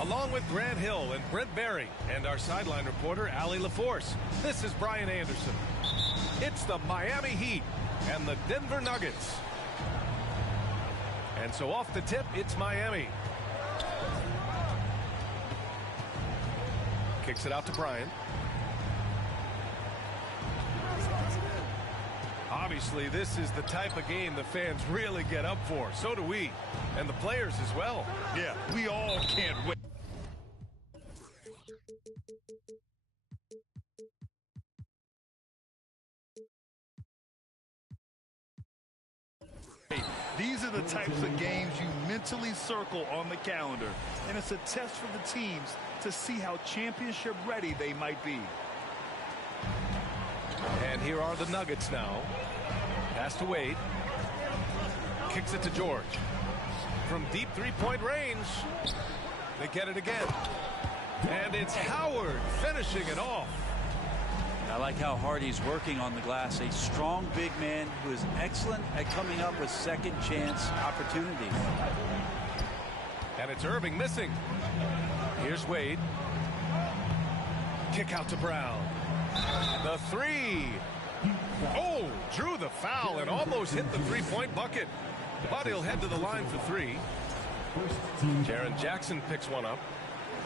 Along with Grant Hill and Brent Berry and our sideline reporter, Allie LaForce, this is Brian Anderson. It's the Miami Heat and the Denver Nuggets. And so off the tip, it's Miami. Kicks it out to Bryant. Obviously, this is the type of game the fans really get up for. So do we. And the players as well. Yeah, we all can't wait. These are the types of games you mentally circle on the calendar. And it's a test for the teams to see how championship ready they might be. And here are the Nuggets now. Pass to Wade. Kicks it to George. From deep three-point range, they get it again. And it's Howard finishing it off. I like how hard he's working on the glass. A strong big man who is excellent at coming up with second chance opportunities. And it's Irving missing. Here's Wade. Kick out to Brown. The three. Oh, drew the foul and almost hit the three-point bucket. But he'll head to the line for three. Jaren Jackson picks one up.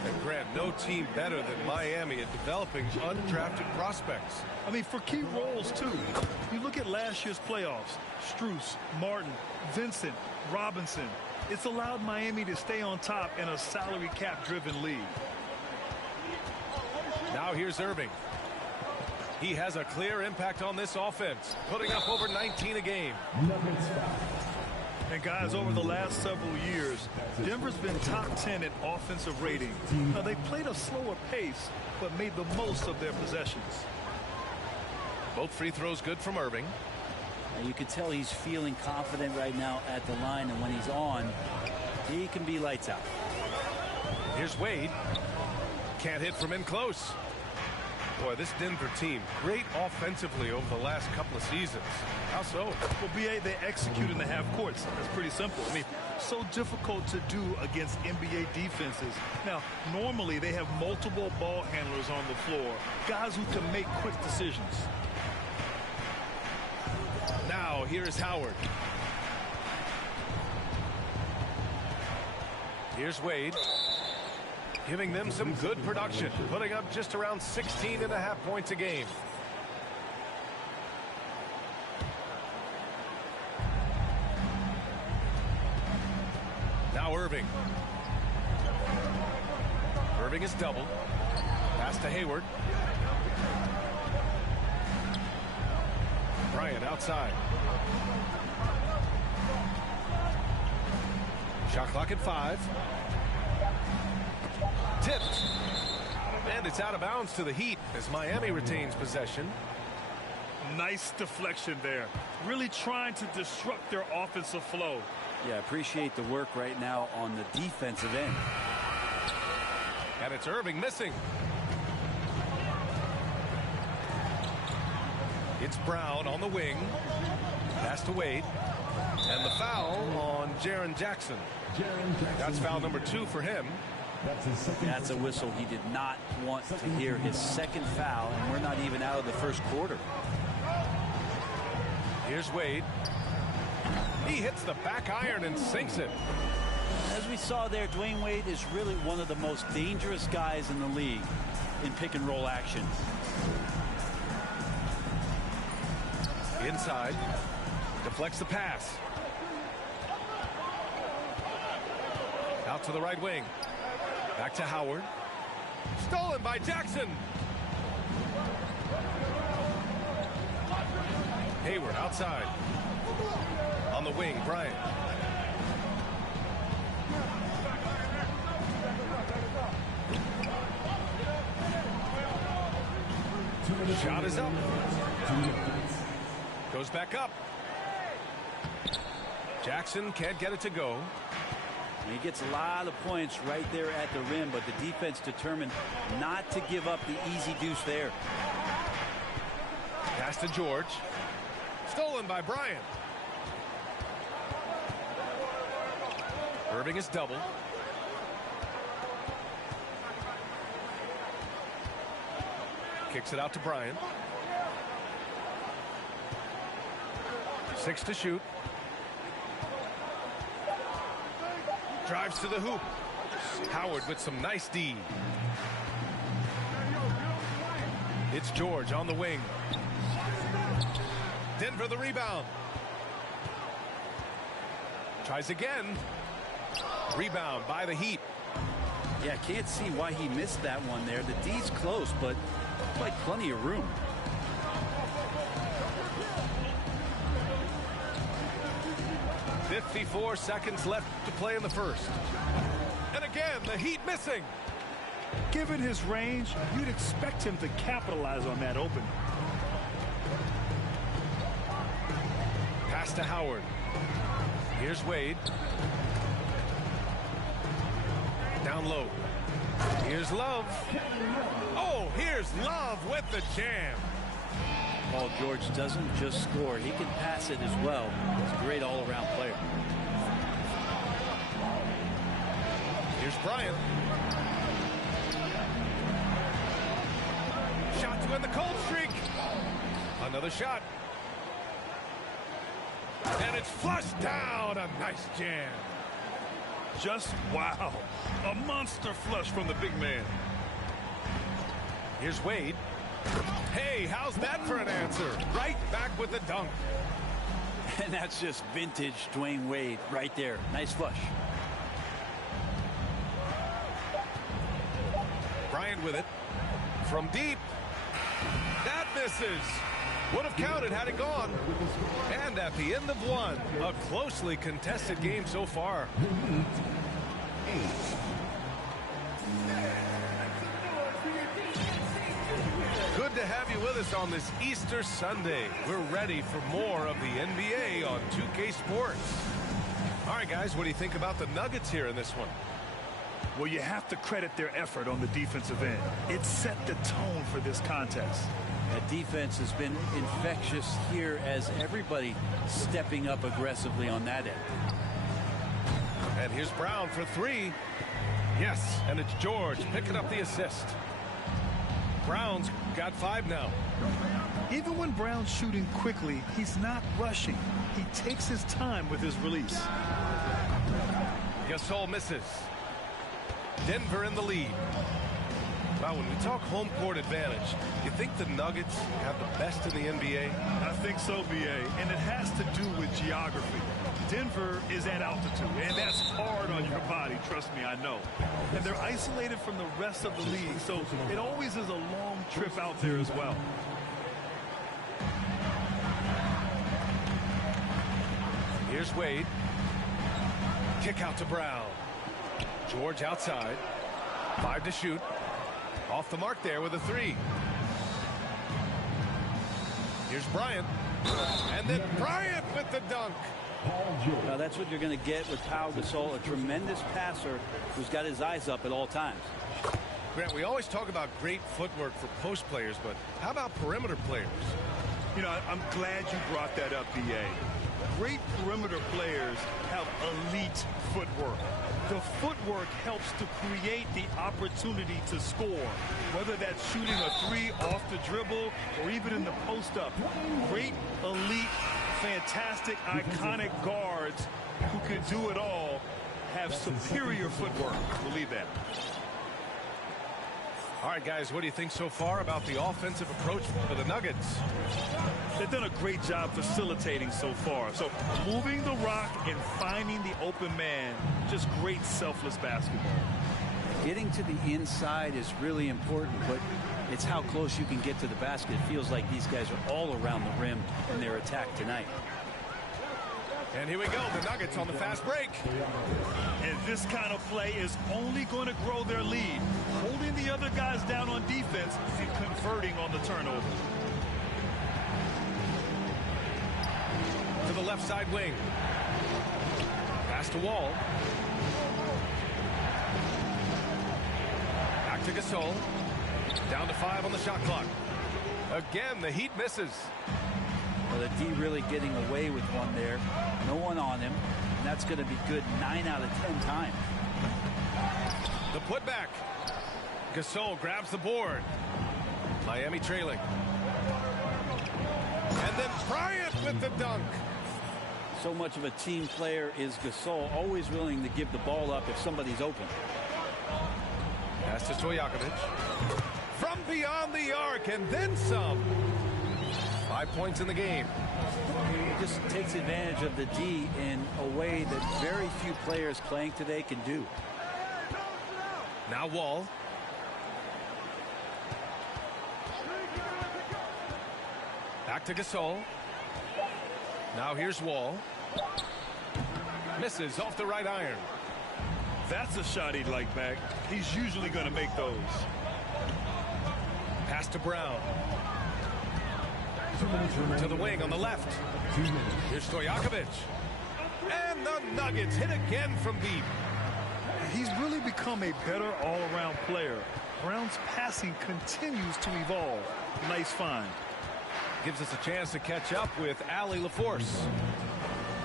And Grant, no team better than Miami at developing undrafted prospects. I mean, for key roles, too. You look at last year's playoffs. Strus, Martin, Vincent, Robinson. It's allowed Miami to stay on top in a salary cap-driven league. Now here's Irving. He has a clear impact on this offense, putting up over 19 a game. And guys, over the last several years, Denver's been top 10 in offensive rating. Now, they played a slower pace, but made the most of their possessions. Both free throws good from Irving. And you can tell he's feeling confident right now at the line, and when he's on, he can be lights out. Here's Wade. Can't hit from in close. Boy, this Denver team, great offensively over the last couple of seasons. How so? Well, B.A., they execute in the half courts. That's pretty simple. I mean, so difficult to do against NBA defenses. Now, normally they have multiple ball handlers on the floor, guys who can make quick decisions. Now, here's Howard. Here's Wade. Giving them some good production, putting up just around 16.5 points a game. Now Irving. Irving is doubled. Pass to Hayward. Bryant outside. Shot clock at 5. Tipped. And it's out of bounds to the Heat as Miami retains possession. Nice deflection there. Really trying to disrupt their offensive flow. Yeah, appreciate the work right now on the defensive end. And it's Irving missing. It's Brown on the wing. Pass to Wade. And the foul on Jaren Jackson. That's foul number 2 for him. That's a whistle he did not want to hear. His second foul, and we're not even out of the first quarter. Here's Wade. He hits the back iron and sinks it. As we saw there, Dwayne Wade is really one of the most dangerous guys in the league in pick-and-roll action. Inside. Deflects the pass. Out to the right wing. Back to Howard. Stolen by Jackson. Hayward outside. On the wing, Bryant. Shot is up. Goes back up. Jackson can't get it to go. He gets a lot of points right there at the rim, but the defense determined not to give up the easy deuce there. Pass to George. Stolen by Bryant. Irving is double. Kicks it out to Bryant. 6 to shoot. Drives to the hoop. Howard with some nice D. It's George on the wing. Denver the rebound. Tries again. Rebound by the Heat. Yeah, can't see why he missed that one there. The D's close, but like plenty of room. .54 seconds left to play in the first. And again, the Heat missing. Given his range, you'd expect him to capitalize on that opening. Pass to Howard. Here's Wade. Down low. Here's Love. Oh, here's Love with the jam. Paul George doesn't just score. He can pass it as well. He's a great all-around player. Here's Bryant. Shot to end the cold streak. Another shot. And it's flushed down. A nice jam. Just wow. A monster flush from the big man. Here's Wade. Hey, how's that for an answer? Right back with the dunk. And that's just vintage Dwayne Wade right there. Nice flush. Bryant with it. From deep. That misses. Would have counted had it gone. And at the end of one, a closely contested game so far. Good to have you with us on this Easter Sunday. We're ready for more of the NBA on 2K Sports. All right, guys, what do you think about the Nuggets here in this one? Well, you have to credit their effort on the defensive end. It set the tone for this contest. That defense has been infectious here as everybody stepping up aggressively on that end. And here's Brown for three. Yes, and it's George picking up the assist. Brown's got 5 now. Even when Brown's shooting quickly, he's not rushing. He takes his time with his release. Gasol misses. Denver in the lead. Wow, when we talk home court advantage, you think the Nuggets have the best in the NBA? I think so, B.A., and it has to do with geography. Denver is at altitude, and that's hard on your body, trust me, I know. And they're isolated from the rest of the league, so it always is a long trip out there as well. Here's Wade. Kick out to Brown. George outside. 5 to shoot. Off the mark there with a 3. Here's Bryant. And then Bryant with the dunk. Now that's what you're going to get with Pau Gasol, a tremendous passer who's got his eyes up at all times. Grant, we always talk about great footwork for post players, but how about perimeter players? You know, I'm glad you brought that up, B.A. Great perimeter players have elite footwork. The footwork helps to create the opportunity to score, whether that's shooting a 3 off the dribble or even in the post-up. Great, elite, fantastic, iconic guards who can do it all have superior footwork. Believe that. All right, guys, what do you think so far about the offensive approach for the Nuggets? They've done a great job facilitating so far. So moving the rock and finding the open man, just great selfless basketball. Getting to the inside is really important, but it's how close you can get to the basket. It feels like these guys are all around the rim in their attack tonight. And here we go, the Nuggets on the fast break. And this kind of play is only going to grow their lead, holding the other guys down on defense and converting on the turnover. To the left side wing. Pass to Wall. Back to Gasol. Down to 5 on the shot clock. Again, the Heat misses. Well, the D really getting away with one there. No one on him. And that's going to be good 9 out of 10 times. The putback. Gasol grabs the board. Miami trailing. And then Bryant with the dunk. So much of a team player is Gasol, always willing to give the ball up if somebody's open. Pass to Stojakovic. From beyond the arc and then some. 5 points in the game. He just takes advantage of the D in a way that very few players playing today can do. Now Wall. Back to Gasol. Now here's Wall. Misses off the right iron. That's a shot he'd like back. He's usually going to make those. Pass to Brown. To the wing on the left. Here's Stojakovic. And the Nuggets hit again from deep. He's really become a better all-around player. Brown's passing continues to evolve. Nice find. Gives us a chance to catch up with Allie LaForce.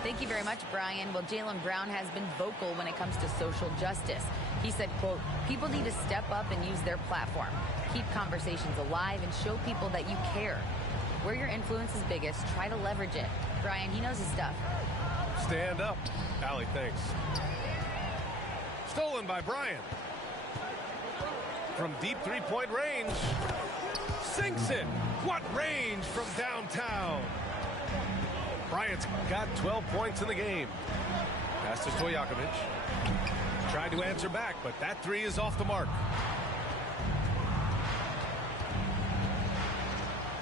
Thank you very much, Brian. Well, Jaylen Brown has been vocal when it comes to social justice. He said, quote, people need to step up and use their platform. Keep conversations alive and show people that you care. Where your influence is biggest, try to leverage it. Brian, he knows his stuff. Stand up. Allie, thanks. Stolen by Bryant. From deep three-point range. Sinks it. What range from downtown. Bryant's got 12 points in the game. Pass to Stojakovic. Tried to answer back, but that three is off the mark.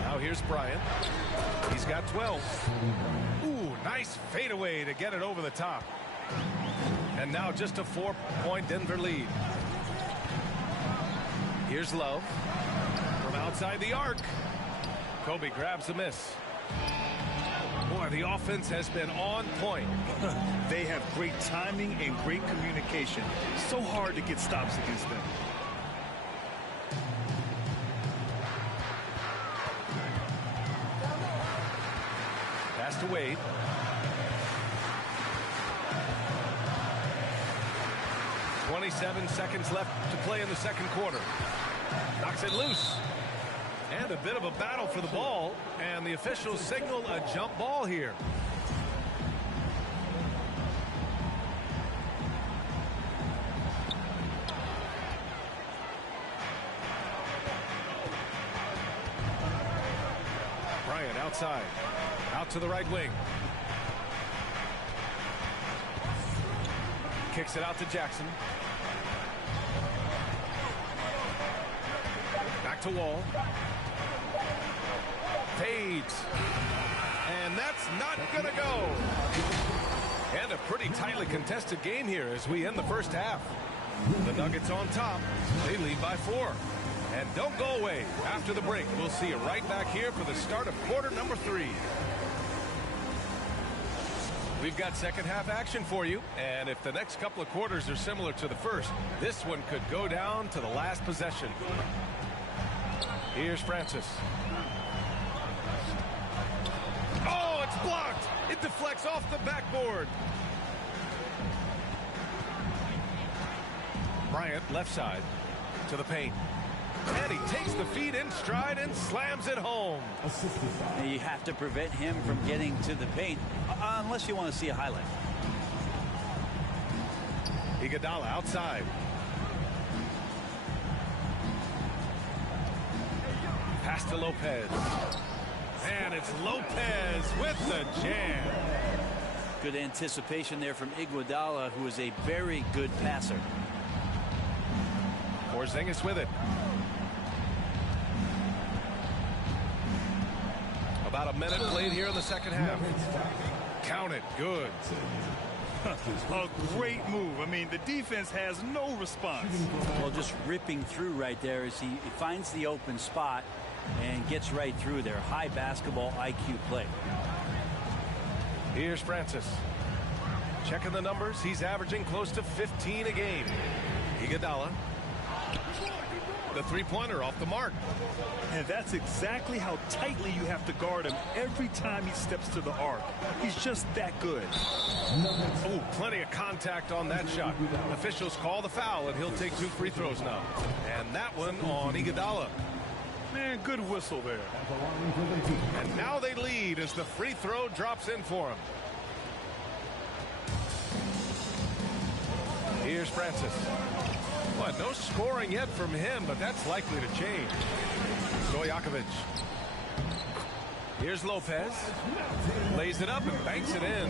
Now here's Bryant. He's got 12. Ooh, nice fadeaway to get it over the top. And now just a 4-point Denver lead. Here's Love. From outside the arc. Kobe grabs the miss. Boy, the offense has been on point. They have great timing and great communication. So hard to get stops against them. Pass to Wade. .27 seconds left to play in the second quarter. Knocks it loose. And a bit of a battle for the ball. And the officials signal a jump ball here. Bryant outside. Out to the right wing. Kicks it out to Jackson. Back to Wall. Fades. And that's not going to go. And a pretty tightly contested game here as we end the first half. The Nuggets on top. They lead by 4. And don't go away. After the break, we'll see you right back here for the start of quarter number 3. We've got second half action for you. And if the next couple of quarters are similar to the first, this one could go down to the last possession. Here's Francis. Oh, it's blocked. It deflects off the backboard. Bryant left side to the paint. And he takes the feed in stride and slams it home. You have to prevent him from getting to the paint unless you want to see a highlight. Iguodala outside. Pass to Lopez. And it's Lopez with the jam. Good anticipation there from Iguodala, who is a very good passer. Porzingis with it. About a minute played here in the second half. Count it. Good. A great move. I mean, the defense has no response. Well, just ripping through right there as he finds the open spot and gets right through there. High basketball IQ play. Here's Francis. Checking the numbers, he's averaging close to 15 a game. Iguodala. The three-pointer off the mark. And that's exactly how tightly you have to guard him every time he steps to the arc. He's just that good. Oh, plenty of contact on that shot. Officials call the foul, and he'll take 2 free throws now. And that one on Iguodala. Man, good whistle there. And now they lead as the free throw drops in for him. Here's Francis. Well, no scoring yet from him, but that's likely to change. Stojakovic. Here's Lopez. Lays it up and banks it in.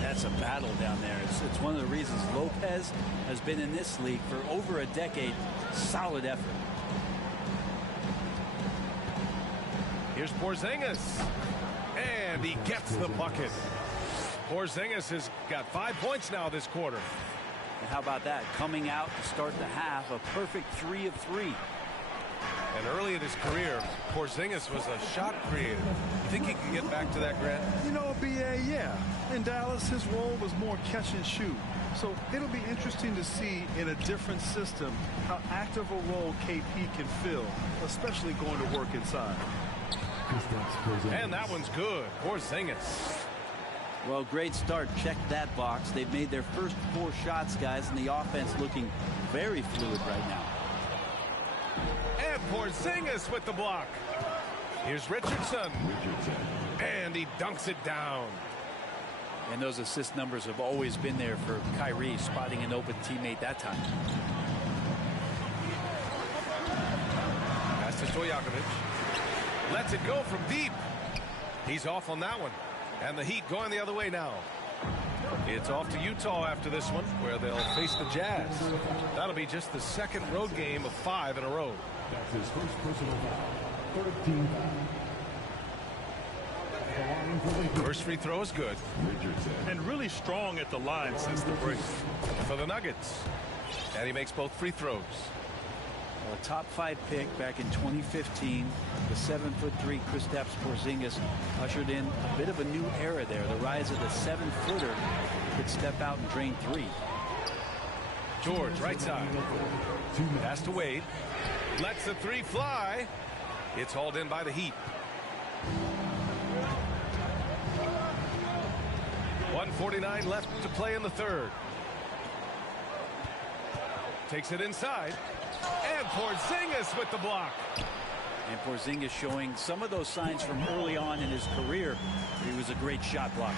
That's a battle down there. It's one of the reasons Lopez has been in this league for over a decade. Solid effort. Here's Porzingis. And he gets the bucket. Porzingis has got 5 points now this quarter. And how about that? Coming out to start the half, a perfect 3 of 3. And early in his career, Porzingis was a shot creator. You think he can get back to that, Grant? You know, B.A., yeah. In Dallas, his role was more catch and shoot. So it'll be interesting to see in a different system how active a role KP can fill, especially going to work inside. And that one's good. Porzingis. Well, great start. Check that box. They've made their first 4 shots, guys, and the offense looking very fluid right now. And Porzingis with the block. Here's Richardson. And he dunks it down. And those assist numbers have always been there for Kyrie, spotting an open teammate that time. Pass to Stojakovic. Lets it go from deep. He's off on that one. And the Heat going the other way now. It's off to Utah after this one, where they'll face the Jazz. That'll be just the second road game of 5 in a row. That's his first personal foul. 13 foul. First free throw is good. And really strong at the line since the break. For the Nuggets. And he makes both free throws. A top 5 pick back in 2015. The 7'3" Kristaps Porzingis ushered in a bit of a new era there. The rise of the 7-footer could step out and drain 3. George, right side. Pass to Wade. Lets the 3 fly. It's hauled in by the Heat. 1:49 left to play in the third. Takes it inside. And Porzingis with the block. And Porzingis showing some of those signs from early on in his career. He was a great shot blocker.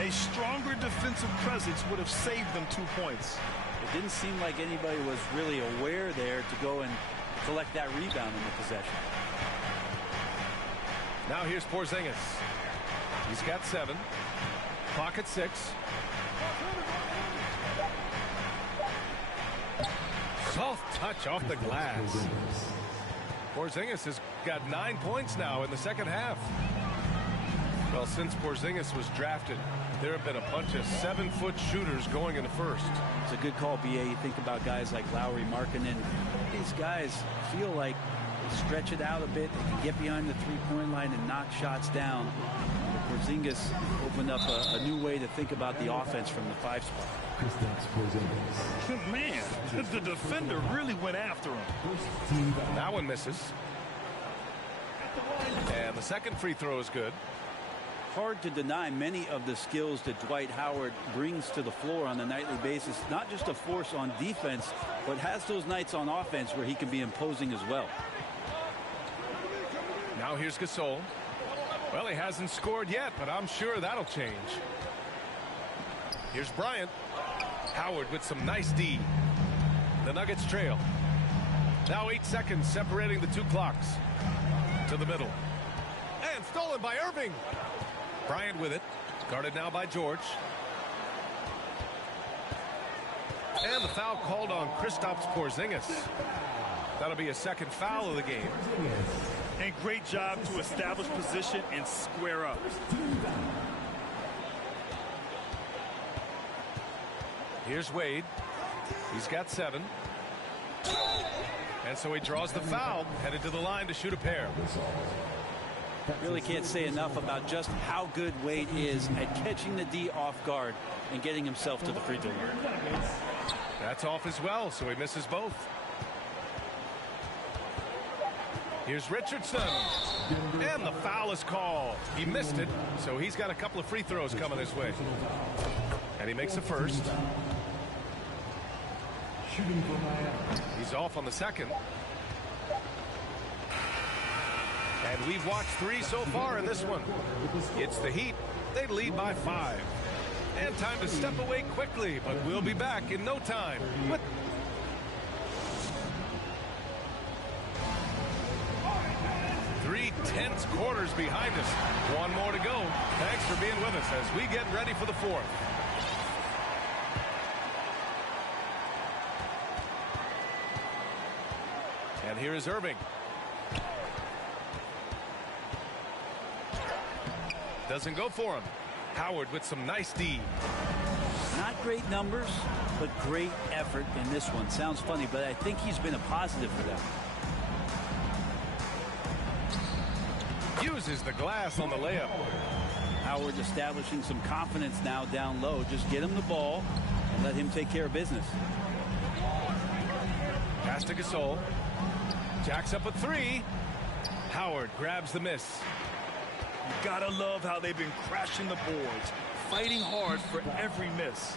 A stronger defensive presence would have saved them 2 points. It didn't seem like anybody was really aware there to go and collect that rebound in the possession. Now here's Porzingis. He's got 7. Clock at 6. Soft touch off the glass. Porzingis has got 9 points now in the second half. Well, since Porzingis was drafted, there have been a bunch of 7-foot shooters going in the first. It's a good call, B.A. You think about guys like Lowry, Markkanen. These guys feel like they stretch it out a bit. They can get behind the three-point line and knock shots down. Porzingis opened up a new way to think about the offense from the 5 spot. Man, the defender really went after him. That one misses. And the second free throw is good. Hard to deny many of the skills that Dwight Howard brings to the floor on a nightly basis. Not just a force on defense, but has those nights on offense where he can be imposing as well. Now here's Gasol. Well, he hasn't scored yet, but I'm sure that'll change. Here's Bryant. Howard with some nice D. The Nuggets trail. Now 8 seconds separating the 2 clocks. To the middle. And stolen by Irving. Bryant with it. Guarded now by George. And the foul called on Kristaps Porzingis. That'll be a second foul of the game. And great job to establish position and square up. Here's Wade. He's got 7. And so he draws the foul, headed to the line to shoot a pair. Really can't say enough about just how good Wade is at catching the D off guard and getting himself to the free throw line. That's off as well, so he misses both. Here's Richardson. And the foul is called. He missed it, so he's got a couple of free throws coming his way. And he makes the first. He's off on the second. And we've watched 3 so far in this one. It's the Heat. They lead by 5. And time to step away quickly, but we'll be back in no time. With 3 tense quarters behind us. One more to go. Thanks for being with us as we get ready for the fourth. And here is Irving. Doesn't go for him. Howard with some nice D. Not great numbers, but great effort in this one. Sounds funny, but I think he's been a positive for them. Uses the glass on the layup. Howard establishing some confidence now down low. Just get him the ball and let him take care of business. Pass to Gasol. Jacks up a 3. Howard grabs the miss. You gotta love how they've been crashing the boards, fighting hard for every miss.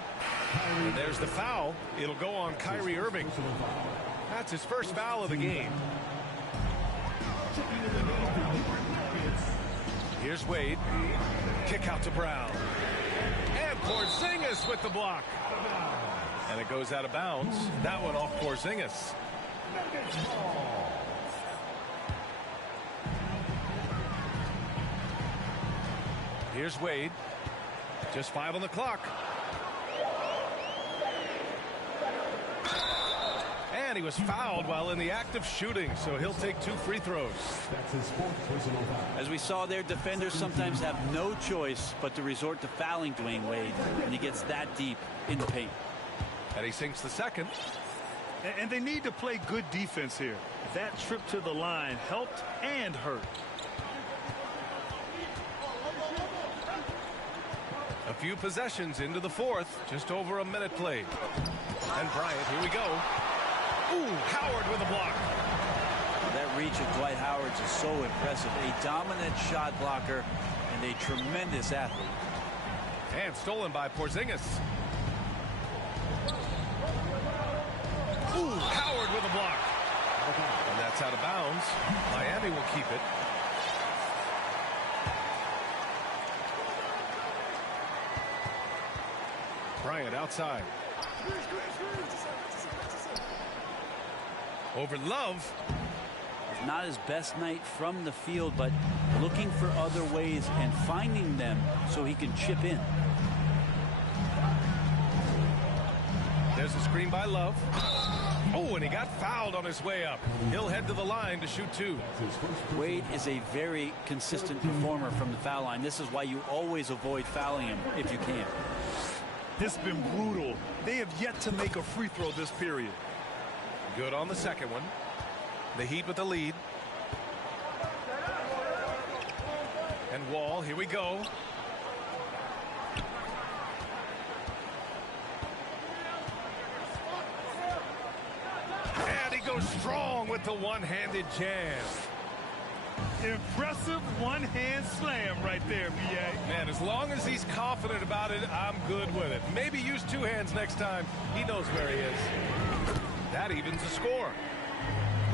And there's the foul. It'll go on Kyrie Irving. That's his first foul of the game. Here's Wade. Kick out to Brown. And Porzingis with the block. And it goes out of bounds. That one off Porzingis. Here's Wade. Just 5 on the clock. And he was fouled while in the act of shooting, so he'll take 2 free throws. That's his 4th personal foul. As we saw there, defenders sometimes have no choice but to resort to fouling Dwayne Wade when he gets that deep in the paint. And he sinks the second. And they need to play good defense here. That trip to the line helped and hurt. A few possessions into the fourth. Just over a minute played. And Bryant, here we go. Ooh, Howard with a block. That reach of Dwight Howard's is so impressive. A dominant shot blocker and a tremendous athlete. And stolen by Porzingis. Ooh, Howard with a block. And that's out of bounds. Miami will keep it. Bryant outside. Over Love. Not his best night from the field, but looking for other ways and finding them so he can chip in. There's a screen by Love. Oh, and he got fouled on his way up. He'll head to the line to shoot 2. Wade is a very consistent performer from the foul line. This is why you always avoid fouling him if you can. This has been brutal. They have yet to make a free throw this period. Good on the second one. The Heat with the lead. And Wall, here we go. And he goes strong with the one-handed jam. Impressive one-hand slam right there, B.A. Man, as long as he's confident about it, I'm good with it. Maybe use 2 hands next time. He knows where he is. That evens the score.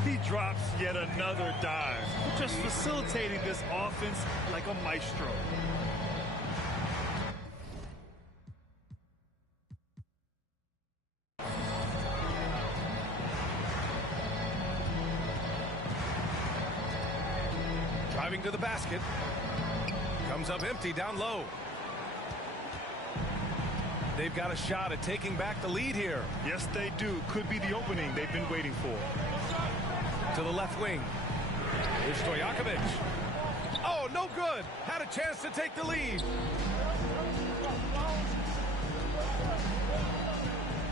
He drops yet another dive, just facilitating this offense like a maestro. Driving to the basket. Comes up empty down low. They've got a shot at taking back the lead here. Yes, they do. Could be the opening they've been waiting for. To the left wing. Here's Stojakovic. Oh, no good. Had a chance to take the lead.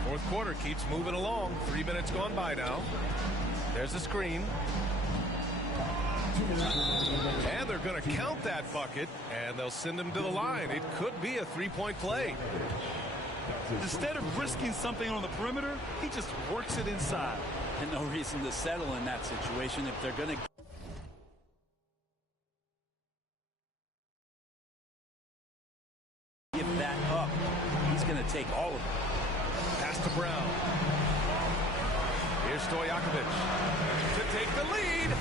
Fourth quarter keeps moving along. 3 minutes gone by now. There's the screen. And they're going to count that bucket, and they'll send him to the line. It could be a three-point play. Instead of risking something on the perimeter, he just works it inside. And no reason to settle in that situation if they're going to give that up. He's going to take all of it. Pass to Brown. Here's Stojakovic to take the lead.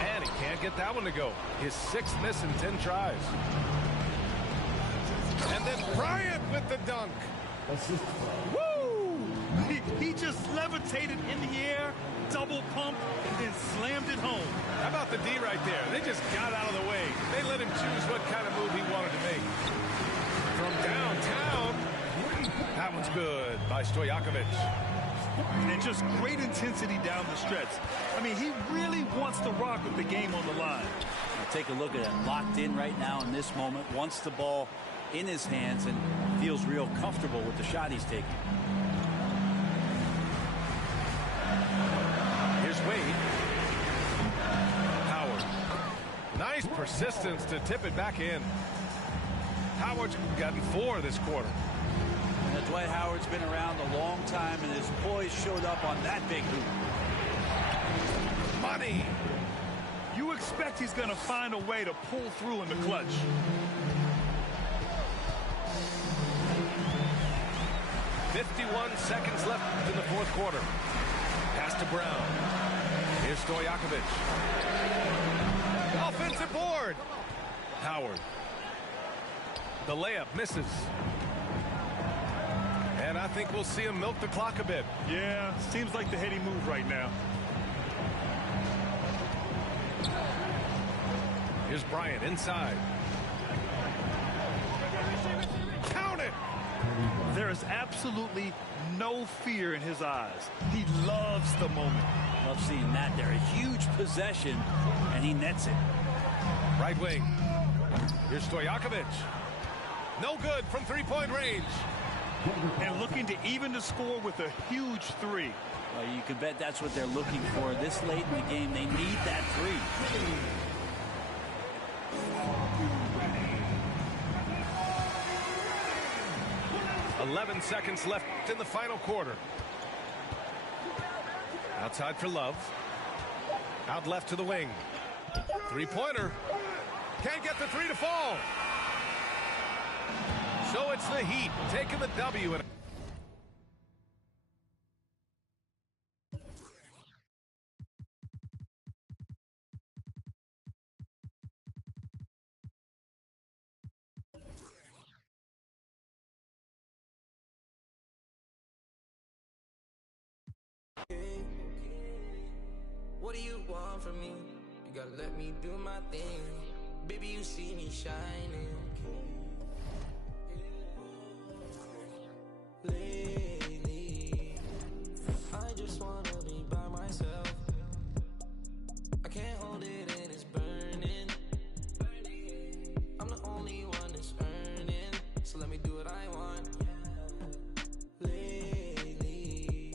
And he can't get that one to go. His sixth miss in 10 tries. And then Bryant with the dunk. Woo! He just levitated in the air, double pump, and slammed it home. How about the D right there? They just got out of the way. They let him choose what kind of move he wanted to make. From downtown, that one's good by Stojakovic. And just great intensity down the stretch. I mean, he really wants to rock with the game on the line. Now take a look at him, locked in right now in this moment, wants the ball in his hands and feels real comfortable with the shot he's taking. Here's Wade. Howard. Nice persistence to tip it back in. Howard's gotten 4 this quarter. Now, Dwight Howard's been around a long time, and his poise showed up on that big hoop. Money. You expect he's going to find a way to pull through in the clutch. .51 seconds left in the fourth quarter. Pass to Brown. Here's Stojakovic. Offensive board. Howard. The layup misses. And I think we'll see him milk the clock a bit. Yeah, seems like the heady move right now. Here's Bryant inside. Count it! There is absolutely no fear in his eyes. He loves the moment. Love seeing that there. A huge possession, and he nets it. Right wing. Here's Stojakovic. No good from three-point range. And looking to even the score with a huge three. Well, you can bet that's what they're looking for. This late in the game, they need that three. 11 seconds left in the final quarter. Outside for Love. Out left to the wing. Three-pointer. Can't get the three to fall. So it's the Heat taking the W. What do you want from me? You gotta let me do my thing. Baby, you see me shining. Lately, I just wanna be by myself. I can't hold it and it's burning. I'm the only one that's earning, so let me do what I want. Lately,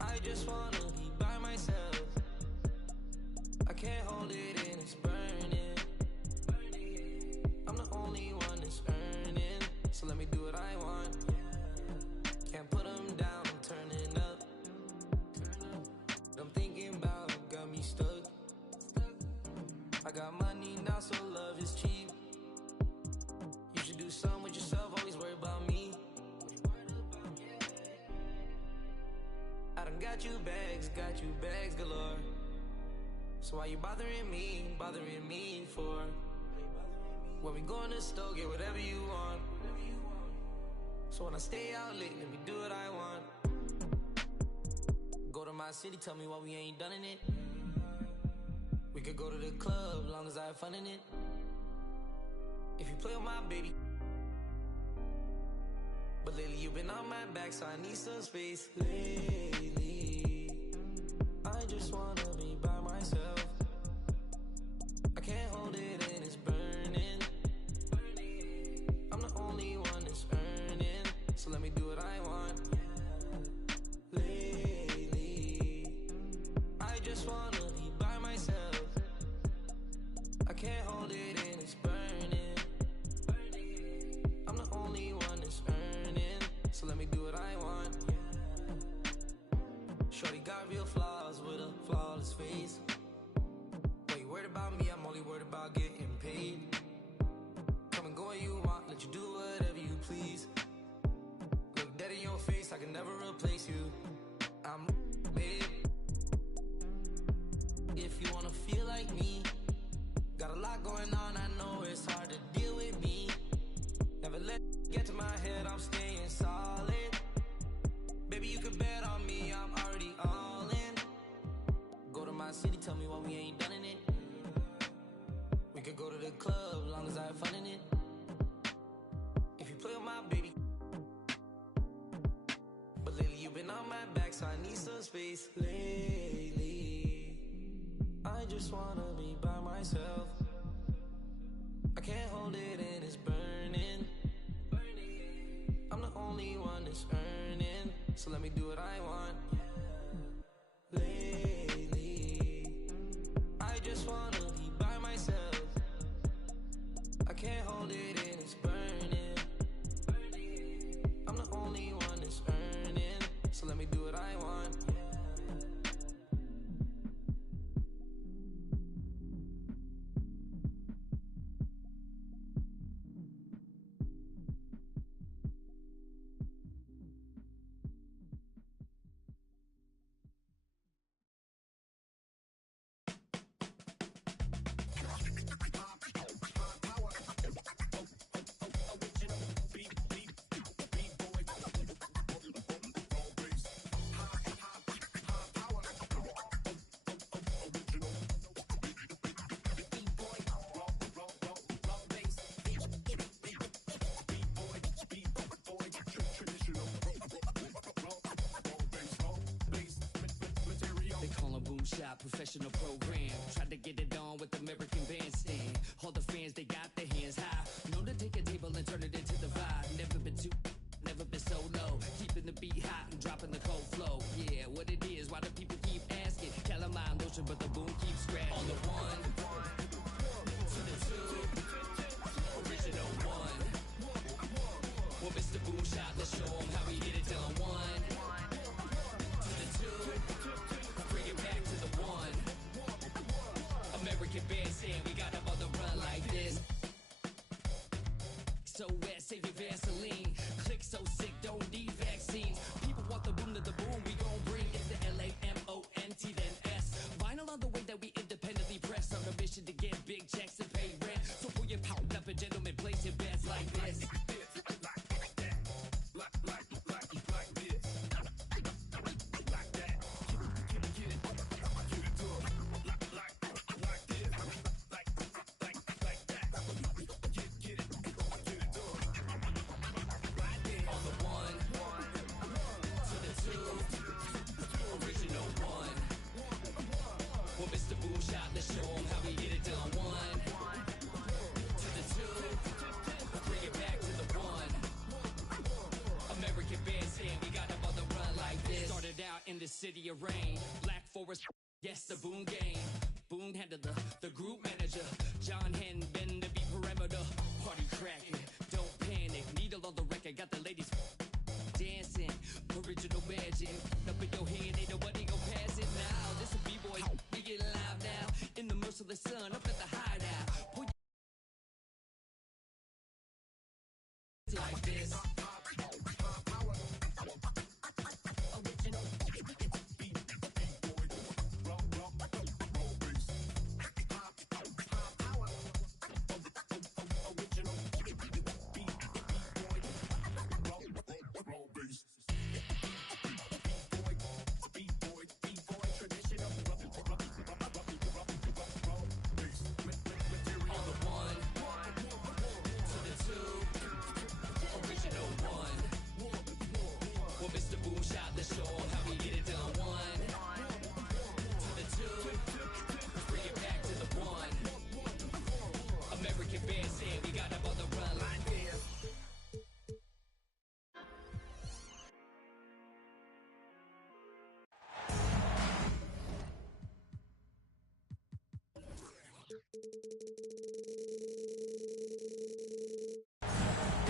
I just wanna be by myself. I can't hold it and it's burning. I'm the only one that's earning, so let me do what I want. Can't put them down, I'm turning up. I'm thinking about got me stuck. I got money now, so love is cheap. You should do something with yourself, always worry about me. I done got you bags galore. So why you bothering me for? When we go in the store, get whatever you want. So when I stay out late, let me do what I want. Go to my city, tell me why we ain't done in it. We could go to the club, long as I have fun in it. If you play with my baby. But lately you've been on my back, so I need some space. Lately, I just wanna be by myself. I can't hold it and it's burning. I'm the only one that's earning, so let me do what I want. Lately, I just wanna be by myself. Get to my head, I'm staying solid. Baby, you can bet on me, I'm already all in. Go to my city, tell me why we ain't done in it. We could go to the club, long as I have fun in it. If you play with my baby. But lately you've been on my back, so I need some space. Lately, I just wanna be by myself. I can't hold it and it's burning. I'm the only one that's earning, so let me do what I want. Lately, I just wanna be by myself. I can't hold it and it's burning. I'm the only one that's earning, so let me do what I want. Shop professional program. Tried to get it on with American Bandstand. All the fans, they got their hands high. Known to take a table and turn it into the vibe. Never been too, never been so low. Keeping the beat hot and dropping the cold flow. Yeah, what it is, why do people keep asking? Calamine lotion, but the boom keeps scratching. On the one, to the two, original one. Well, Mr. Boom Shot, let's show 'em how we get it done. One, to the two, bring it back to the one. American Bandstand, we got them on the run like this. So wet, save your Vaseline. Click so sick, don't need vaccines. People want the boom to the boom, we gon' bring it to LAMONT then S. Vinyl on the way that we independently press. On a mission to get big checks and pay rent. So pull your power up and gentlemen, place your bets like this. In the city of rain, Black Forest, yes, the Boom game. Boom handled the group manager. John Henn, been the beat perimeter. Party cracking, don't panic. Needle on the record, got the ladies dancing. Original magic, up in your hand, ain't nobody gon' pass it now. This a B-boy, we get live now. In the merciless sun, up at the hideout. Pull your like this.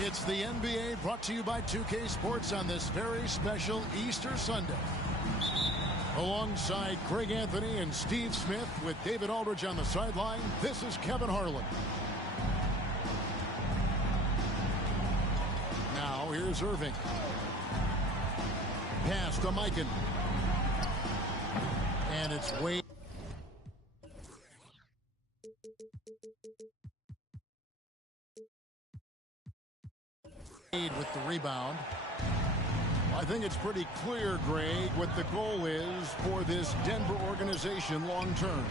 It's the NBA brought to you by 2K Sports on this very special Easter Sunday. Alongside Greg Anthony and Steve Smith with David Aldridge on the sideline, this is Kevin Harlan. Now here's Irving. Pass to Mikan. And it's way... With the rebound. I think it's pretty clear, Greg, what the goal is for this Denver organization long term.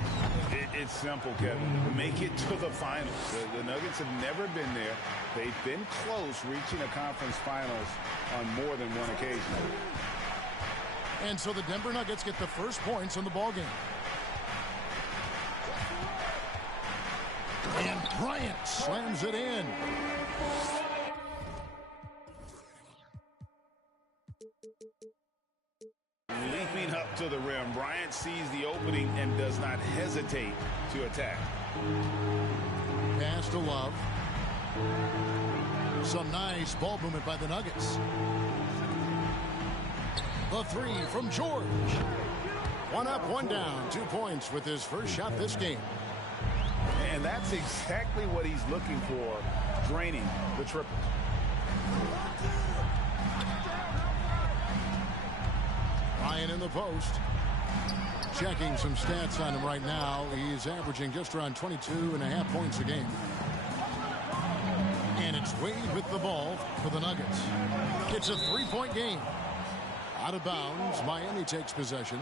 It's simple, Kevin. Make it to the finals. The Nuggets have never been there. They've been close reaching a conference finals on more than one occasion. And so the Denver Nuggets get the first points in the ballgame. And Bryant slams it in. Leaping up to the rim, Bryant sees the opening and does not hesitate to attack. Pass to Love. Some nice ball movement by the Nuggets. The three from George. One up, one down. 2 points with his first shot this game. And that's exactly what he's looking for, draining the triple. Ryan in the post. Checking some stats on him right now. He's averaging just around 22.5 points a game. And it's Wade with the ball for the Nuggets. It's a 3-point game. Out of bounds, Miami takes possession.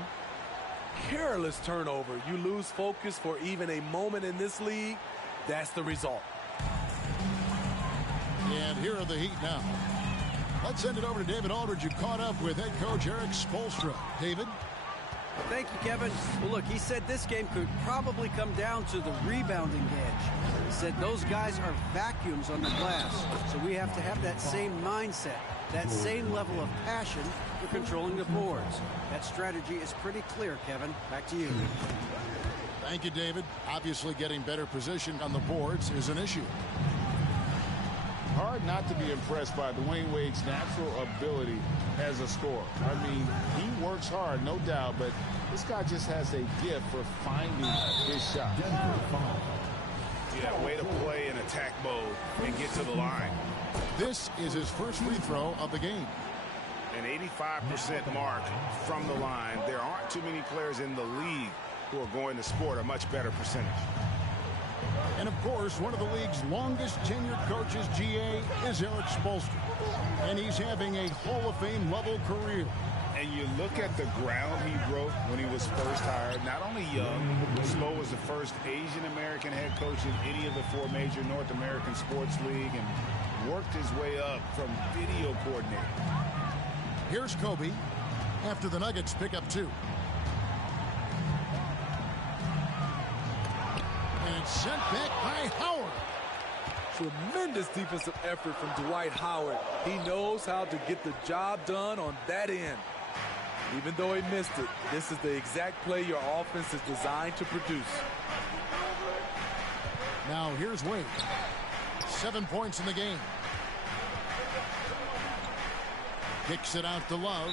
Careless turnover. You lose focus for even a moment in this league. That's the result. And here are the Heat now. Let's send it over to David Aldridge, who caught up with head coach Eric Spoelstra. David? Thank you, Kevin. Well, look, he said this game could probably come down to the rebounding edge. He said those guys are vacuums on the glass, so we have to have that same mindset, that same level of passion for controlling the boards. That strategy is pretty clear, Kevin. Back to you. Thank you, David. Obviously, getting better position on the boards is an issue. Hard not to be impressed by Dwayne Wade's natural ability as a scorer. I mean, he works hard, no doubt, but this guy just has a gift for finding his shot. Yeah, way to play in attack mode and get to the line. This is his first free throw of the game. An 85% mark from the line. There aren't too many players in the league who are going to sport a much better percentage. And, of course, one of the league's longest tenured coaches, GA, is Eric Spoelstra. And he's having a Hall of Fame level career. And you look at the ground he broke when he was first hired. Not only young, Spo was the first Asian-American head coach in any of the 4 major North American sports league and worked his way up from video coordinator. Here's Kobe after the Nuggets pick up 2. And it's sent back by Howard. Tremendous defensive effort from Dwight Howard. He knows how to get the job done on that end. Even though he missed it, this is the exact play your offense is designed to produce. Now here's Wade. 7 points in the game. Kicks it out to Love.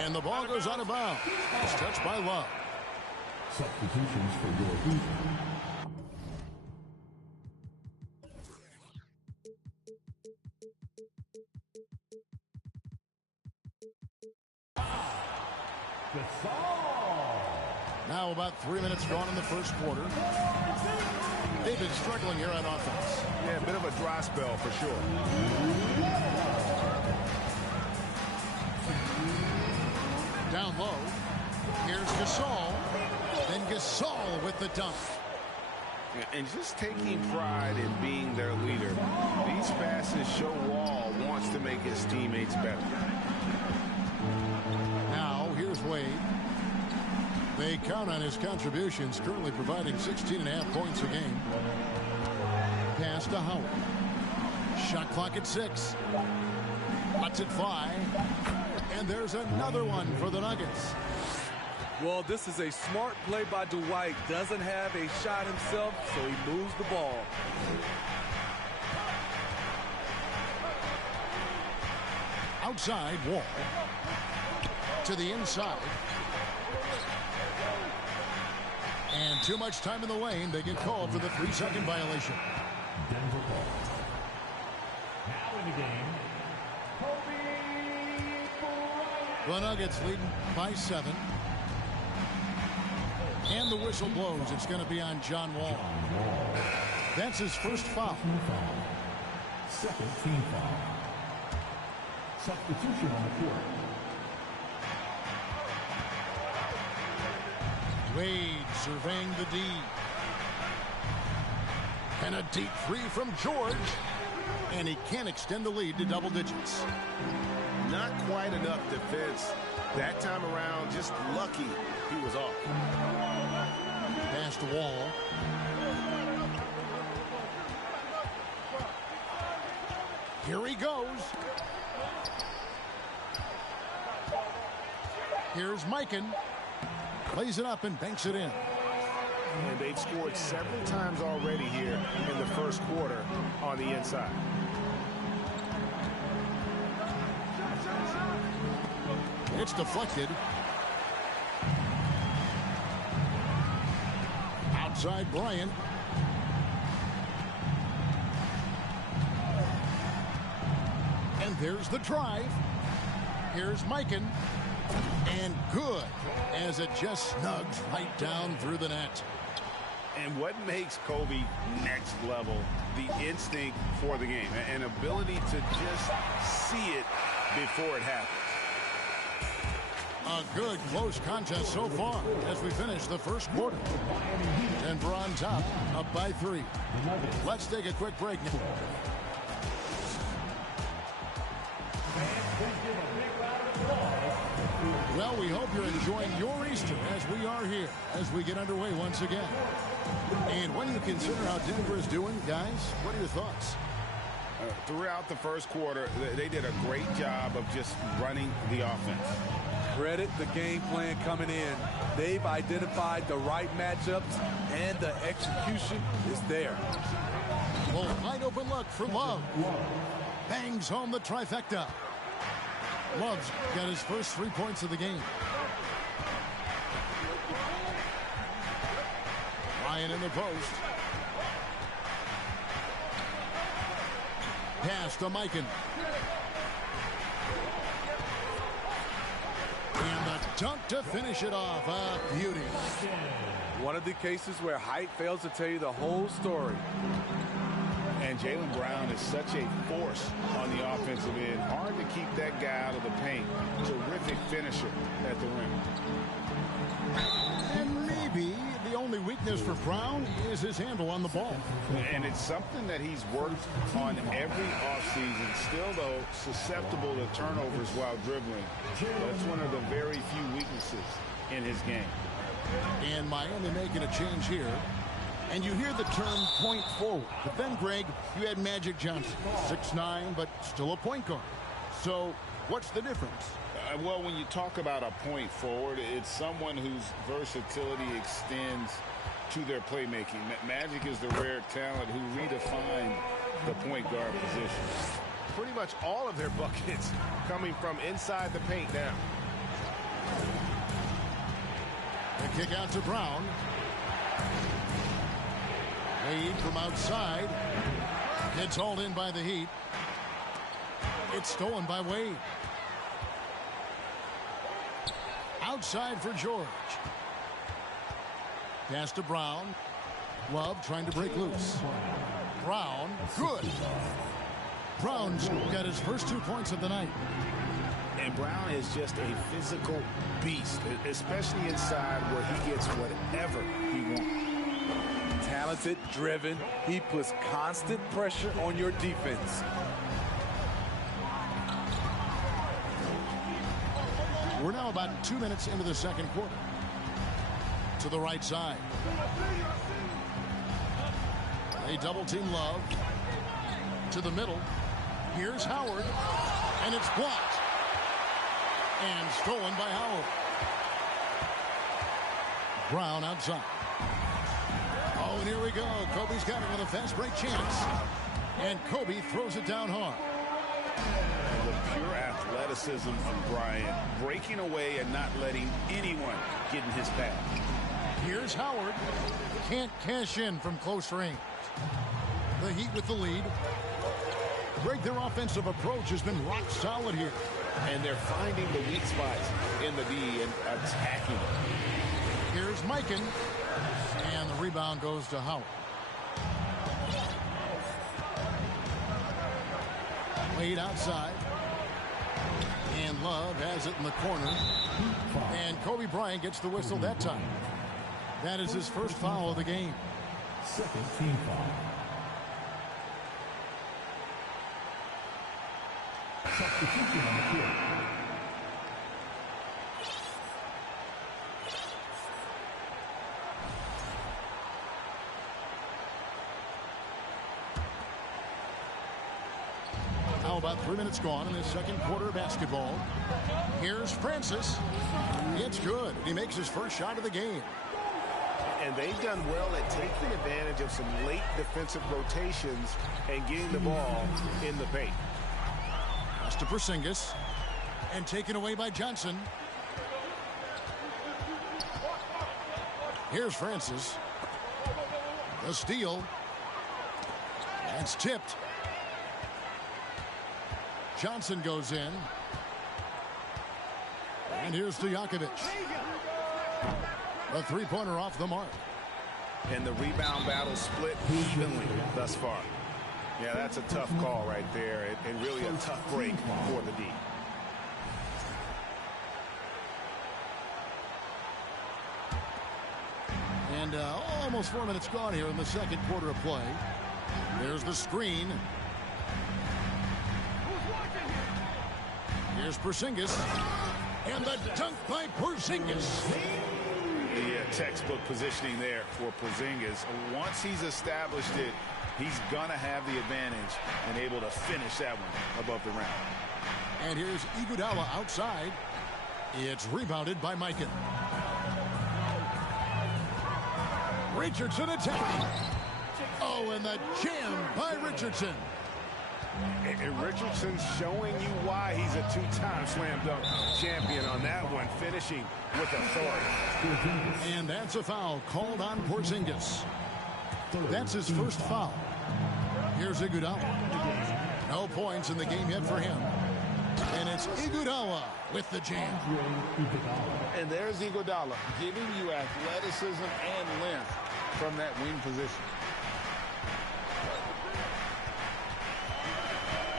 And the ball goes out of bounds. It's touched by Love. Substitutions for your Heat. Now about 3 minutes gone in the first quarter. They've been struggling here on offense. Yeah, a bit of a dry spell for sure. Down low. Here's Gasol. Then Gasol with the dunk. And just taking pride in being their leader. These passes show Wall wants to make his teammates better. Now here's Wade. They count on his contributions, currently providing 16.5 points a game. Pass to Howard. Shot clock at 6. Lets it fly. And there's another one for the Nuggets. Well, this is a smart play by Dwight. Doesn't have a shot himself, so he moves the ball. Outside, Wall. To the inside. And too much time in the lane. They get called for the 3-second violation. Denver ball. Now in the game, The Nuggets leading by 7. And the whistle blows. It's going to be on John Wall. That's his first foul. Second team foul. Substitution on the court. Wade surveying the D. And a deep three from George. And he can't extend the lead to double digits. Not quite enough defense. That time around, just lucky he was off. Past the wall. Here he goes. Here's Mikan. Plays it up and banks it in. And they've scored several times already here in the first quarter on the inside. It's deflected. Outside Bryant. And there's the drive. Here's Mikan. And good, as it just snugs right down through the net. And what makes Kobe next level? The instinct for the game. An ability to just see it before it happens. A good close contest so far as we finish the first quarter. Denver on top, up by 3. Let's take a quick break now. Well, we hope you're enjoying your Easter as we are here as we get underway once again. And when you consider how Denver is doing, guys, what are your thoughts? Throughout the first quarter, they did a great job of just running the offense. Credit the game plan coming in. They've identified the right matchups, and the execution is there. Well, wide open look for Love. Bangs home the trifecta. Love's got his first 3 points of the game. Ryan in the post. Pass to Mikan. And the dunk to finish it off. A beauty. One of the cases where height fails to tell you the whole story. And Jaylen Brown is such a force on the offensive end. Hard to keep that guy out of the paint. Terrific finisher at the rim. And maybe the only weakness for Brown is his handle on the ball. And it's something that he's worked on every offseason. Still, though, susceptible to turnovers while dribbling. That's one of the very few weaknesses in his game. And Miami making a change here. And you hear the term point forward. But then, Greg, you had Magic Johnson, 6'9", but still a point guard. So what's the difference? Well, when you talk about a point forward, it's someone whose versatility extends to their playmaking. Magic is the rare talent who redefined the point guard position. Pretty much all of their buckets coming from inside the paint now. The kick out to Brown. Wade from outside. Gets hauled in by the Heat. It's stolen by Wade. Outside for George. Pass to Brown. Love trying to break loose. Brown, good. Brown's got his first 2 points of the night. And Brown is just a physical beast, especially inside where he gets whatever he wants. Talented, driven, he puts constant pressure on your defense. We're now about 2 minutes into the second quarter. To the right side. They double team Love. To the middle. Here's Howard. And it's blocked. And stolen by Howard. Brown outside. Oh, and here we go. Kobe's got it with a fast break chance. And Kobe throws it down hard. The pure athleticism of Bryant, breaking away and not letting anyone get in his path. Here's Howard. Can't cash in from close range. The Heat with the lead. Greg, their offensive approach has been rock solid here. And they're finding the weak spots in the D and attacking. Here's Mikan. And the rebound goes to Howard. Wade outside. And Love has it in the corner. And Kobe Bryant gets the whistle that time. That is his first foul of the game. Second team foul. Substitution on the field. How about 3 minutes gone in the second quarter of basketball? Here's Francis. It's good. He makes his first shot of the game. And they've done well at taking advantage of some late defensive rotations and getting the ball in the paint. Pass to Porzingis. And taken away by Johnson. Here's Francis. The steal. That's tipped. Johnson goes in. And here's Stojakovic. The three-pointer off the mark. And the rebound battle split evenly thus far. Yeah, that's a tough call right there, and really a tough break for the D. And almost 4 minutes gone here in the second quarter of play. There's the screen. Here's Porzingis. And the dunk by Porzingis. The textbook positioning there for Porzingis. Once he's established it, he's going to have the advantage and able to finish that one above the rim. And here's Iguodala outside. It's rebounded by Mikan. Richardson attacking. Oh, and the jam by Richardson. And Richardson's showing you why he's a two-time slam dunk champion on that one, finishing with authority. And that's a foul called on Porzingis. That's his first foul. Here's Iguodala. No points in the game yet for him. And it's Iguodala with the jam. And there's Iguodala giving you athleticism and length from that wing position.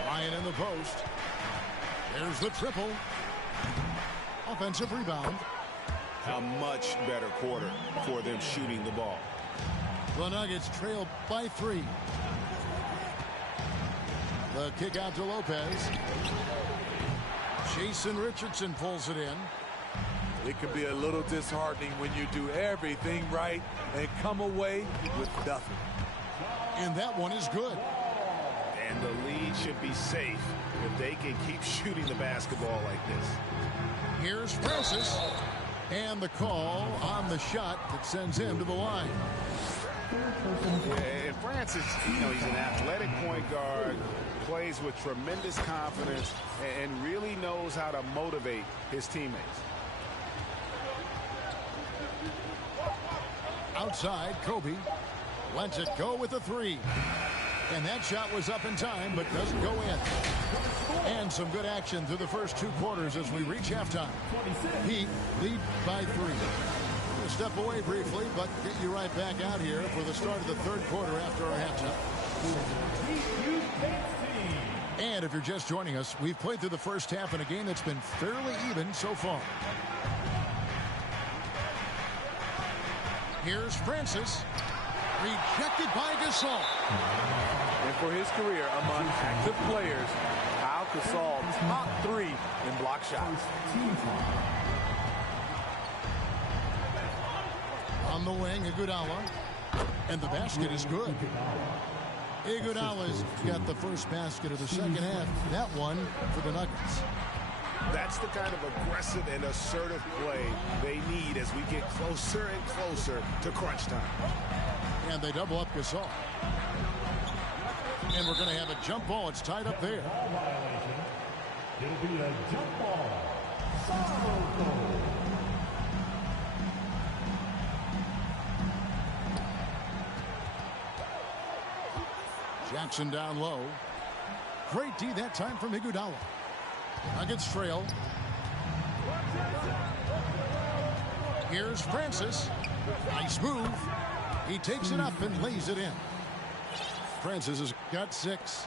Ryan in the post. There's the triple. Offensive rebound. A much better quarter for them shooting the ball. The Nuggets trail by 3. The kick out to Lopez. Jason Richardson pulls it in. It can be a little disheartening when you do everything right and come away with nothing. And that one is good. And the lead should be safe if they can keep shooting the basketball like this. Here's Francis. And the call on the shot that sends him to the line. And Francis, you know, he's an athletic point guard, plays with tremendous confidence, and really knows how to motivate his teammates. Outside, Kobe lets it go with a 3. And that shot was up in time, but doesn't go in. And some good action through the first 2 quarters as we reach halftime. Heat lead by 3. We'll step away briefly, but get you right back out here for the start of the third quarter after our halftime. And if you're just joining us, we've played through the first half in a game that's been fairly even so far. Here's Francis. Rejected by Gasol. And for his career among active players, Al Gasol top 3 in block shots. On the wing, Iguodala. And the basket is good. Iguodala's got the first basket of the second half. That one for the Nuggets. That's the kind of aggressive and assertive play they need as we get closer and closer to crunch time. And they double up Gasol. And we're going to have a jump ball. It's tied up there. It'll be a jump ball. Foul. Jackson down low. Great D that time from Iguodala. Nuggets trail. Here's Francis. Nice move. He takes it up and lays it in. Francis has got 6.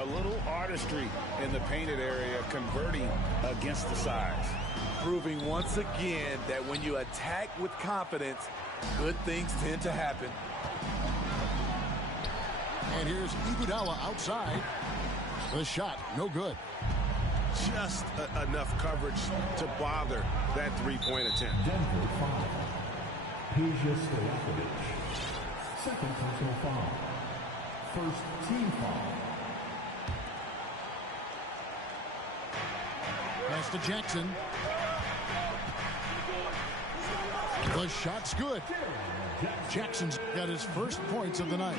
A little artistry in the painted area, converting against the size. Proving once again that when you attack with confidence, good things tend to happen. And here's Iguodala outside. The shot, no good. Just enough coverage to bother that three-point attempt. Denver foul. Peja Stojakovic. Second personal foul. First team foul. Pass to Jackson. The shot's good. Jackson's got his first points of the night.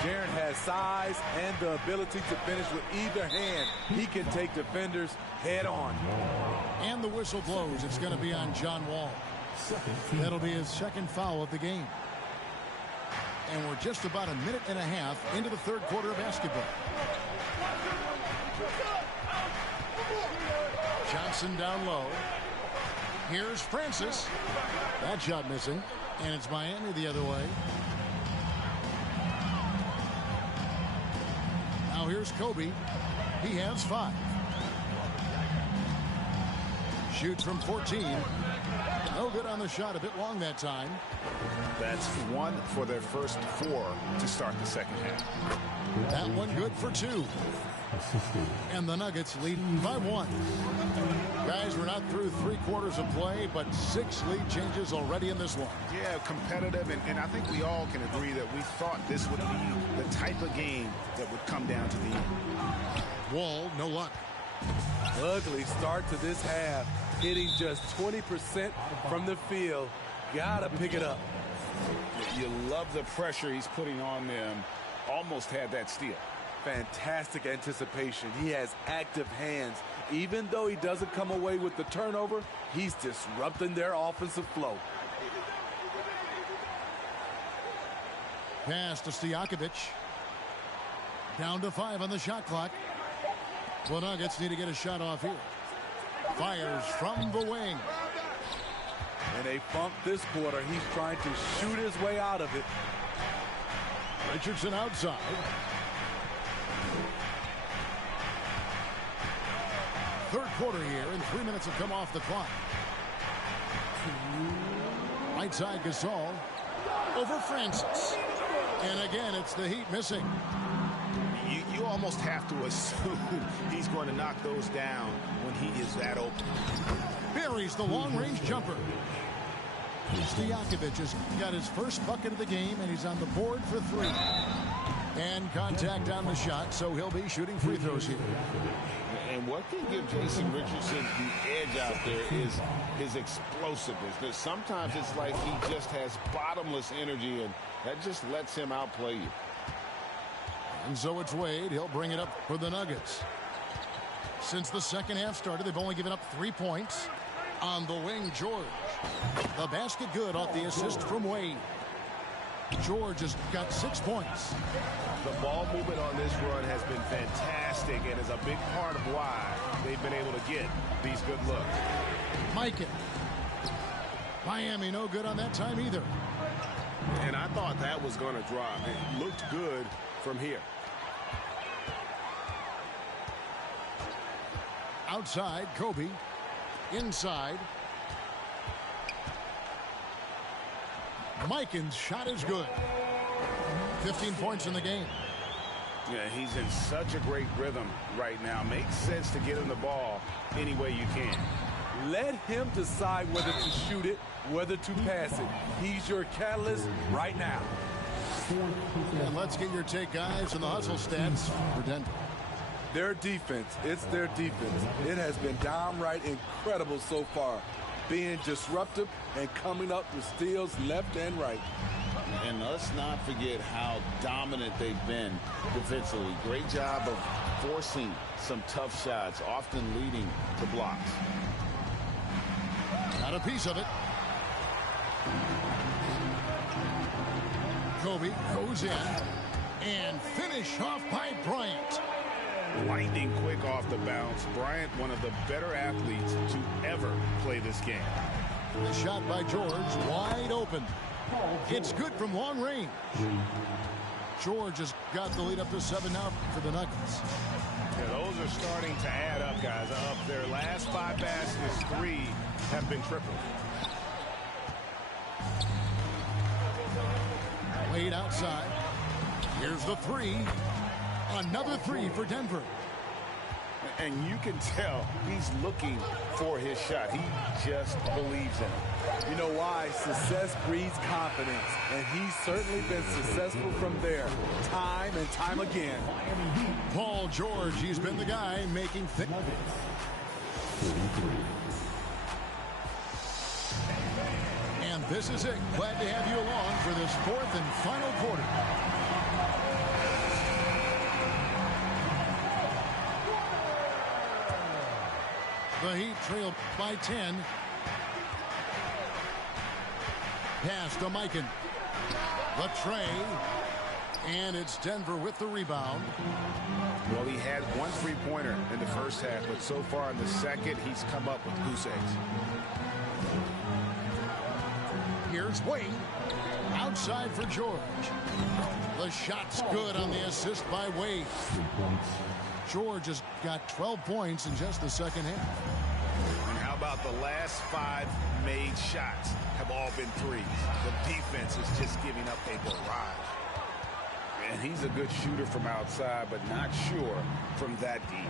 Jaren has size and the ability to finish with either hand. He can take defenders head on. And the whistle blows. It's going to be on John Wall. That'll be his second foul of the game. And we're just about a minute and a half into the third quarter of basketball. Johnson down low. Here's Francis. That shot missing. And it's Miami the other way. Now here's Kobe. He has 5. Shoots from 14. No good on the shot. A bit long that time. That's 1 for their first 4 to start the second half. That one good for 2. And the Nuggets lead by 1. Guys, we're not through 3 quarters of play, but 6 lead changes already in this one. Yeah, competitive, and I think we all can agree that we thought this would be the type of game that would come down to the end. Wall, no luck. Ugly start to this half. Hitting just 20% from the field. Gotta pick it up. You love the pressure he's putting on them. Almost had that steal. Fantastic anticipation. He has active hands. Even though he doesn't come away with the turnover, he's disrupting their offensive flow. Pass to Stojakovic. Down to 5 on the shot clock. The Nuggets need to get a shot off here. Fires from the wing. In a funk this quarter, he's trying to shoot his way out of it. Richardson outside. Third quarter here, and 3 minutes have come off the clock. Right side Gasol. Over Francis. And again, it's the Heat missing. You almost have to assume he's going to knock those down when he is that open. Buries the long-range jumper. Stojakovic has got his first bucket of the game, and he's on the board for 3. And contact on the shot, so he'll be shooting free throws here. And what can give Jason Richardson the edge out there is his explosiveness. Sometimes it's like he just has bottomless energy, and that just lets him outplay you. And so it's Wade. He'll bring it up for the Nuggets. Since the second half started, they've only given up 3 points. On the wing, George. The basket good off the assist from Wade. George has got 6 points. The ball movement on this run has been fantastic and is a big part of why they've been able to get these good looks. Mikan. Miami no good on that time either. And I thought that was going to drop. It looked good from here. Outside, Kobe. Inside. Mikan's shot is good. 15 points in the game. Yeah, he's in such a great rhythm right now. Makes sense to get him the ball any way you can. Let him decide whether to shoot it, whether to pass it. He's your catalyst right now. And let's get your take, guys, on the hustle stats for Denver. Their defense, it's their defense. It has been downright incredible so far. Being disruptive and coming up with steals left and right. And let's not forget how dominant they've been defensively. Great job of forcing some tough shots, often leading to blocks. Got a piece of it. Kobe goes in and finish off by Bryant. Lightning quick off the bounce. Bryant, one of the better athletes to ever play this game. The shot by George, wide open. It's good from long range. George has got the lead up to 7 now for the Nuggets. Yeah, those are starting to add up, guys. Of their last 5 baskets, 3 have been tripled. Wade outside. Here's the 3. Another 3 for Denver. And you can tell he's looking for his shot. He just believes in it. You know why? Success breeds confidence, and he's certainly been successful from there, time and time again. Paul George, he's been the guy making things. And this is it. Glad to have you along for this 4th and final quarter. The Heat trail by 10. Pass to Mikan. The tray. And it's Denver with the rebound. Well, he had 1 3-pointer in the first half, but so far in the second, he's come up with goose eggs. Here's Wade. Outside for George. The shot's good on the assist by Wade. George has got 12 points in just the second half. And how about the last 5 made shots have all been threes? The defense is just giving up a barrage. And he's a good shooter from outside, but not sure from that deep.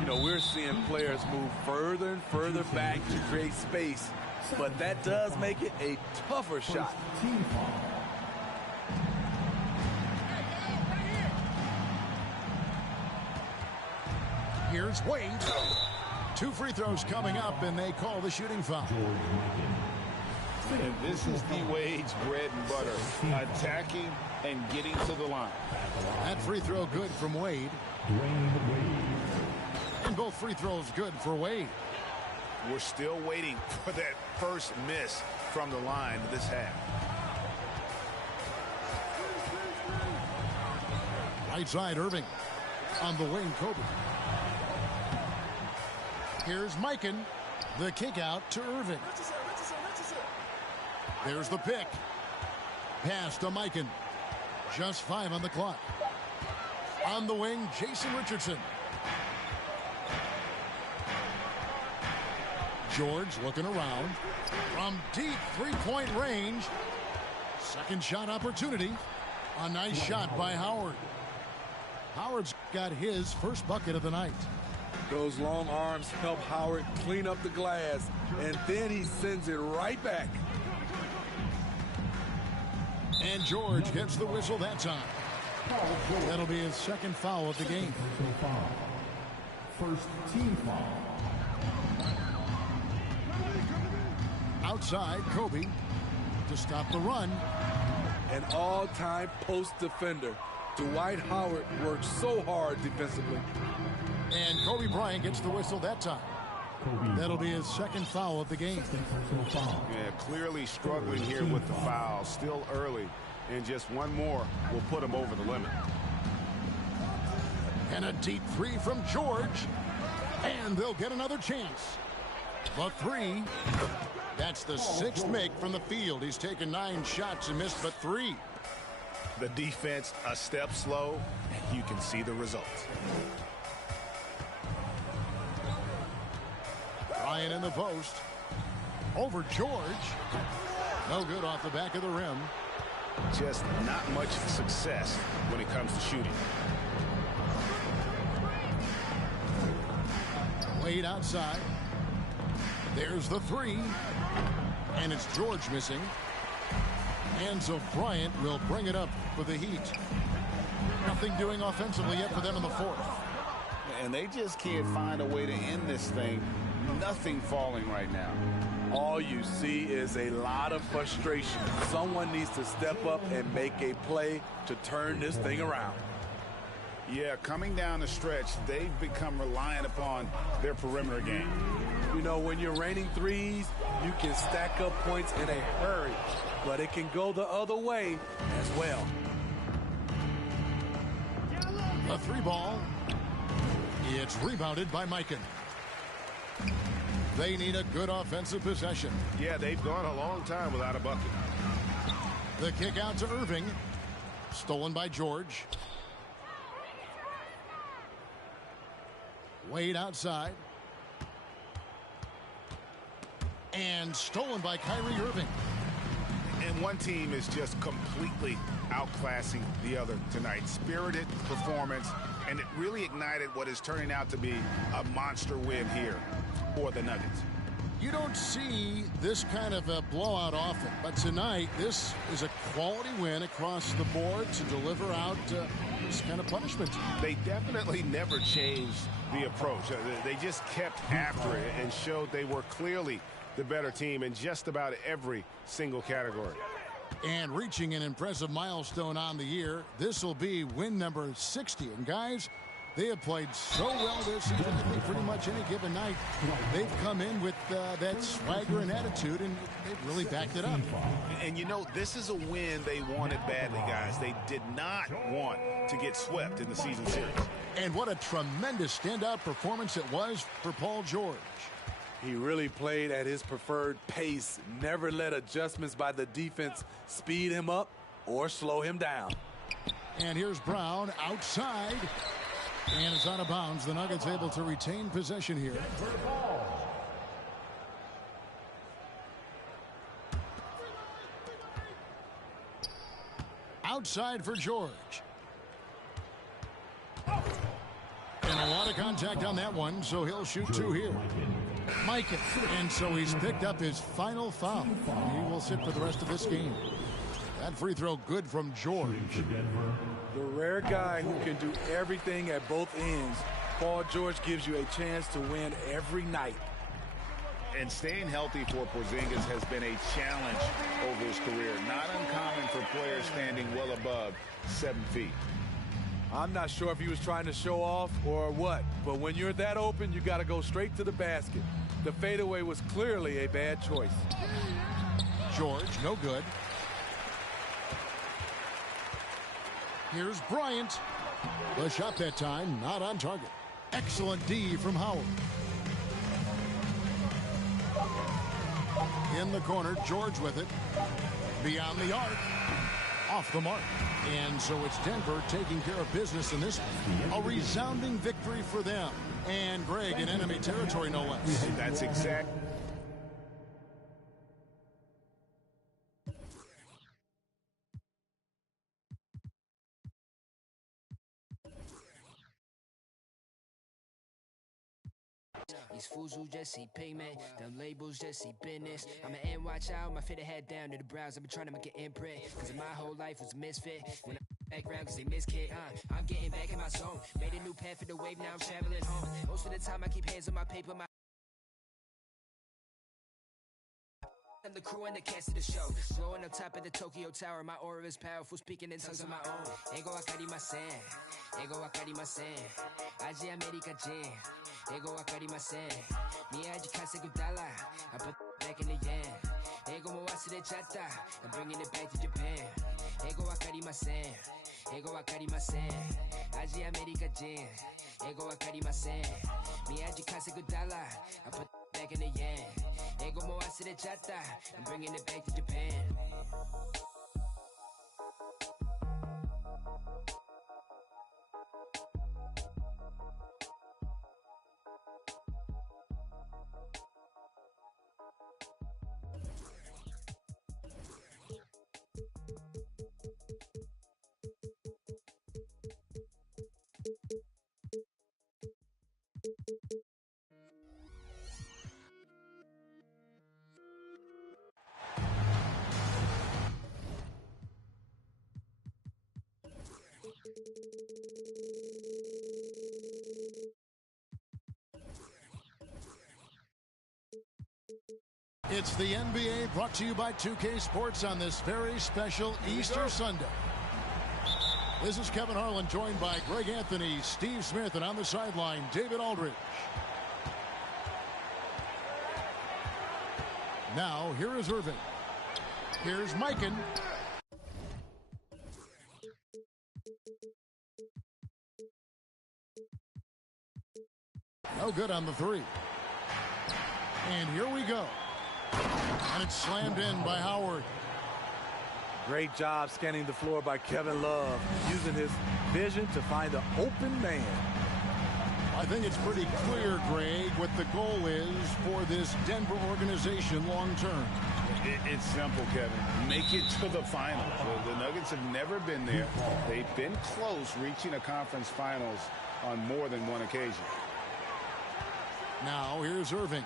You know, we're seeing players move further and further back to create space, but that does make it a tougher shot. Here's Wade. 2 free throws coming up, and they call the shooting foul. And this is D. Wade's bread and butter, attacking and getting to the line. That free throw good from Wade. And both free throws good for Wade. We're still waiting for that first miss from the line this half. Right side, Irving. On the wing, Kobe. Here's Mikan. The kick out to Irving. There's the pick. Pass to Mikan. Just 5 on the clock. On the wing, Jason Richardson. George looking around. From deep 3-point range. Second shot opportunity. A nice shot by Howard. Howard's got his first bucket of the night. Those long arms help Howard clean up the glass, and then he sends it right back. And George gets the whistle that time. That'll be his second foul of the game. First team foul. Outside, Kobe to stop the run. An all-time post defender. Dwight Howard works so hard defensively. And Kobe Bryant gets the whistle that time. That'll be his second foul of the game. Yeah, clearly struggling here with the foul. Still early. And just one more will put him over the limit. And a deep 3 from George. And they'll get another chance. The 3. That's the 6th make from the field. He's taken 9 shots and missed but 3. The defense a step slow, and you can see the result. Ryan in the post. Over George. No good off the back of the rim. Just not much success when it comes to shooting. Wade outside. There's the 3. And it's George missing. And so Bryant will bring it up for the Heat. Nothing doing offensively yet for them in the 4th. And they just can't find a way to end this thing. Nothing falling right now. All you see is a lot of frustration. Someone needs to step up and make a play to turn this thing around. Yeah, coming down the stretch, they've become reliant upon their perimeter game. You know, when you're raining threes, you can stack up points in a hurry, but it can go the other way as well. A 3 ball. It's rebounded by Mikan. They need a good offensive possession. Yeah, they've gone a long time without a bucket. The kick out to Irving. Stolen by George. Wade outside. And stolen by Kyrie Irving. And one team is just completely outclassing the other tonight. Spirited performance, and it really ignited what is turning out to be a monster win here for the Nuggets. You don't see this kind of a blowout often, but tonight this is a quality win across the board to deliver out this kind of punishment. They definitely never changed the approach. They just kept after it and showed they were clearly the better team in just about every single category. And reaching an impressive milestone on the year, this will be win number 60. And guys, they have played so well this season. I think pretty much any given night they've come in with that swagger and attitude, and they've really backed it up. And you know, this is a win they wanted badly, guys. They did not want to get swept in the season series. And what a tremendous standout performance it was for Paul George. He really played at his preferred pace, never let adjustments by the defense speed him up or slow him down. And here's Brown outside. And it's out of bounds. The Nuggets able to retain possession here. Outside for George. And a lot of contact on that one, so he'll shoot two here. Mikan. And so he's picked up his final foul. He will sit for the rest of this game. That free throw good from George. The rare guy who can do everything at both ends. Paul George gives you a chance to win every night. And staying healthy for Porzingis has been a challenge over his career. Not uncommon for players standing well above 7 feet. I'm not sure if he was trying to show off or what, but when you're that open, you got to go straight to the basket. The fadeaway was clearly a bad choice. George, no good. Here's Bryant. The shot that time, not on target. Excellent D from Howard. In the corner, George with it. Beyond the arc. Off the mark. And so it's Denver taking care of business in this one. A resounding victory for them. And Greg in enemy territory, no less. That's exact. These fools who just see payment, them labels just see business. I'm an NY child, my fit head down to the brows. I've been trying to make an imprint, cause my whole life was a misfit. When I background, cause they miskid, I'm getting back in my zone. Made a new path for the wave, now I'm traveling home. Most of the time I keep hands on my paper, I'm the crew and the cast of the show. Blowing up top of the Tokyo Tower. My aura is powerful, speaking in tongues of my own. Ego wakarimasen. Ego wakarimasen. Aji America Jin. Ego wakarimasen. Miyaji kasegu dollar. I put back in the yen. Ego mo wasurechata. I'm bringing it back to Japan. Ego wakarimasen. Ego wakarimasen. Aji America Jin. Ego wakarimasen. Miyaji kasegu dollar. I put back in the yen. Ego mo wasurechata. I'm bringing it back to Japan. It's the NBA brought to you by 2K Sports on this very special Easter Sunday. This is Kevin Harlan joined by Greg Anthony, Steve Smith, and on the sideline, David Aldridge. Now, here is Irving. Here's Mikan. No good on the three. And here we go. And it's slammed in by Howard. Great job scanning the floor by Kevin Love, using his vision to find the open man. I think it's pretty clear, Greg, what the goal is for this Denver organization long term. It's simple, Kevin. Make it to the finals. The Nuggets have never been there. They've been close reaching a conference finals on more than one occasion. Now here's Irving.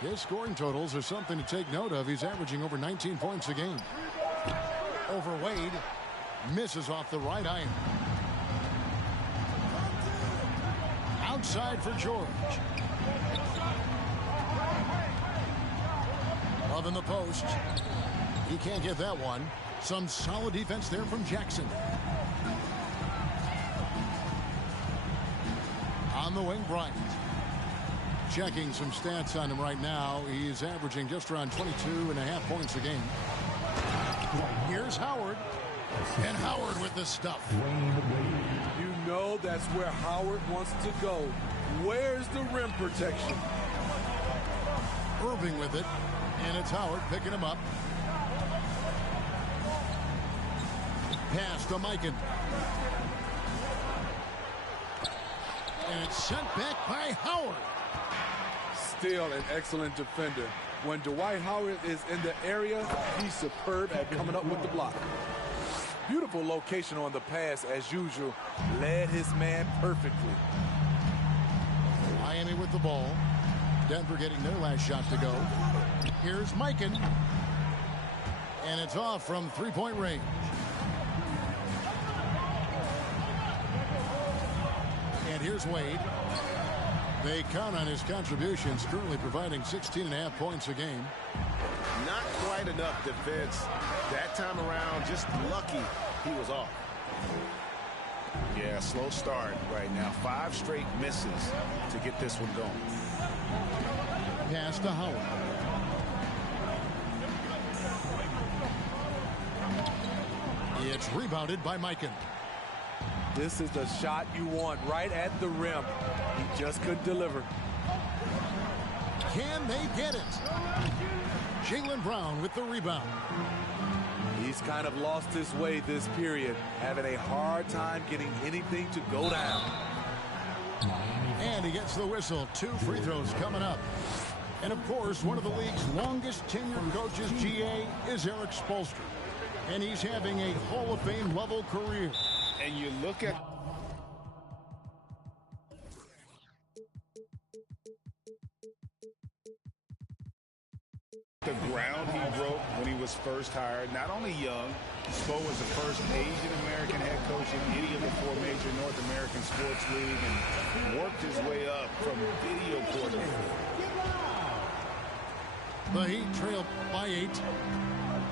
His scoring totals are something to take note of. He's averaging over 19 points a game. Over Wade. Misses off the right iron. Outside for George. Love in the post. He can't get that one. Some solid defense there from Jackson. On the wing, Bryant. Checking some stats on him right now. He's averaging just around 22.5 points a game. Here's Howard. And Howard with the stuff. You know that's where Howard wants to go. Where's the rim protection? Irving with it. And it's Howard picking him up. Pass to Mikan. And it's sent back by Howard. Still an excellent defender. When Dwight Howard is in the area, he's superb at coming up with the block. Beautiful location on the pass as usual. Led his man perfectly. Miami with the ball. Denver getting their last shot to go. Here's Mikan. And it's off from three-point range. And here's Wade. They count on his contributions, currently providing 16.5 points a game. Not quite enough defense that time around. Just lucky he was off. Yeah, slow start right now. 5 straight misses to get this one going. Pass to Howard. It's rebounded by Mikan. This is the shot you want right at the rim. He just couldn't deliver. Can they get it? Jaylen Brown with the rebound. He's kind of lost his way this period, having a hard time getting anything to go down. And he gets the whistle. 2 free throws coming up. And of course, one of the league's longest tenured coaches, GA, is Eric Spoelstra. And he's having a Hall of Fame level career. And you look at the ground he broke when he was first hired. Not only young, Spo was the first Asian American head coach in any of the 4 major North American sports leagues and worked his way up from video coordinator. The Heat trail by 8.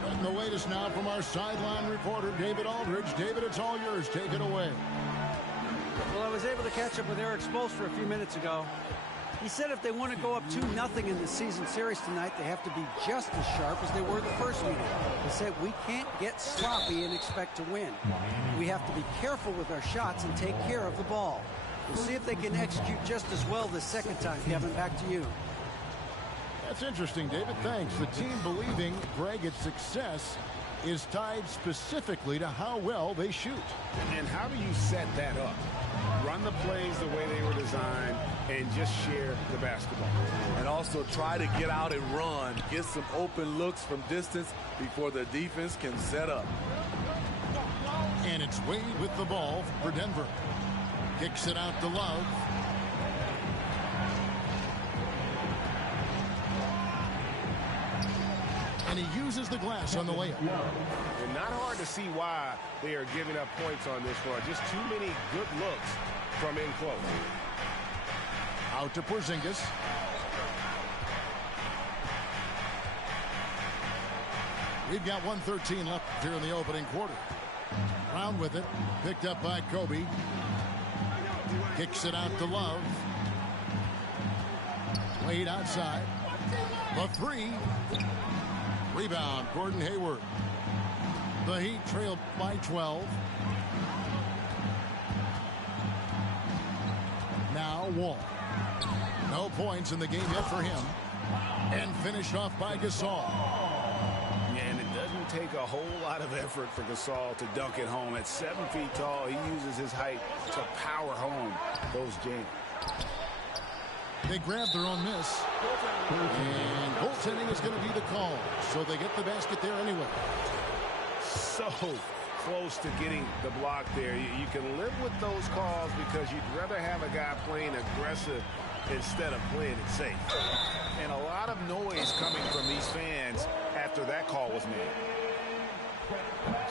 And the latest now from our sideline reporter, David Aldridge. David, it's all yours. Take it away. Well, I was able to catch up with Eric Spoelstra a few minutes ago. He said if they want to go up 2-0 in the season series tonight, they have to be just as sharp as they were the first meeting. He said we can't get sloppy and expect to win. We have to be careful with our shots and take care of the ball. We'll see if they can execute just as well the second time. Kevin, back to you. That's interesting, David. Thanks. The team believing, Greg, its success is tied specifically to how well they shoot. And how do you set that up? Run the plays the way they were designed and just share the basketball. And also try to get out and run. Get some open looks from distance before the defense can set up. And it's Wade with the ball for Denver. Kicks it out to Love. And he uses the glass on the layup. And not hard to see why they are giving up points on this one. Just too many good looks from in close. Out to Porzingis. We've got 1:13 left here in the opening quarter. Brown with it. Picked up by Kobe. Kicks it out to Love. Wade outside. The 3. Rebound, Gordon Hayward. The Heat trailed by 12. Now Wall. No points in the game yet for him. And finished off by Gasol. And it doesn't doesn't take a whole lot of effort for Gasol to dunk it home. At 7 feet tall, he uses his height to power home those jams. They grab their own miss. And goaltending is going to be the call. So they get the basket there anyway. So close to getting the block there. You can live with those calls because you'd rather have a guy playing aggressive instead of playing it safe. And a lot of noise coming from these fans after that call was made.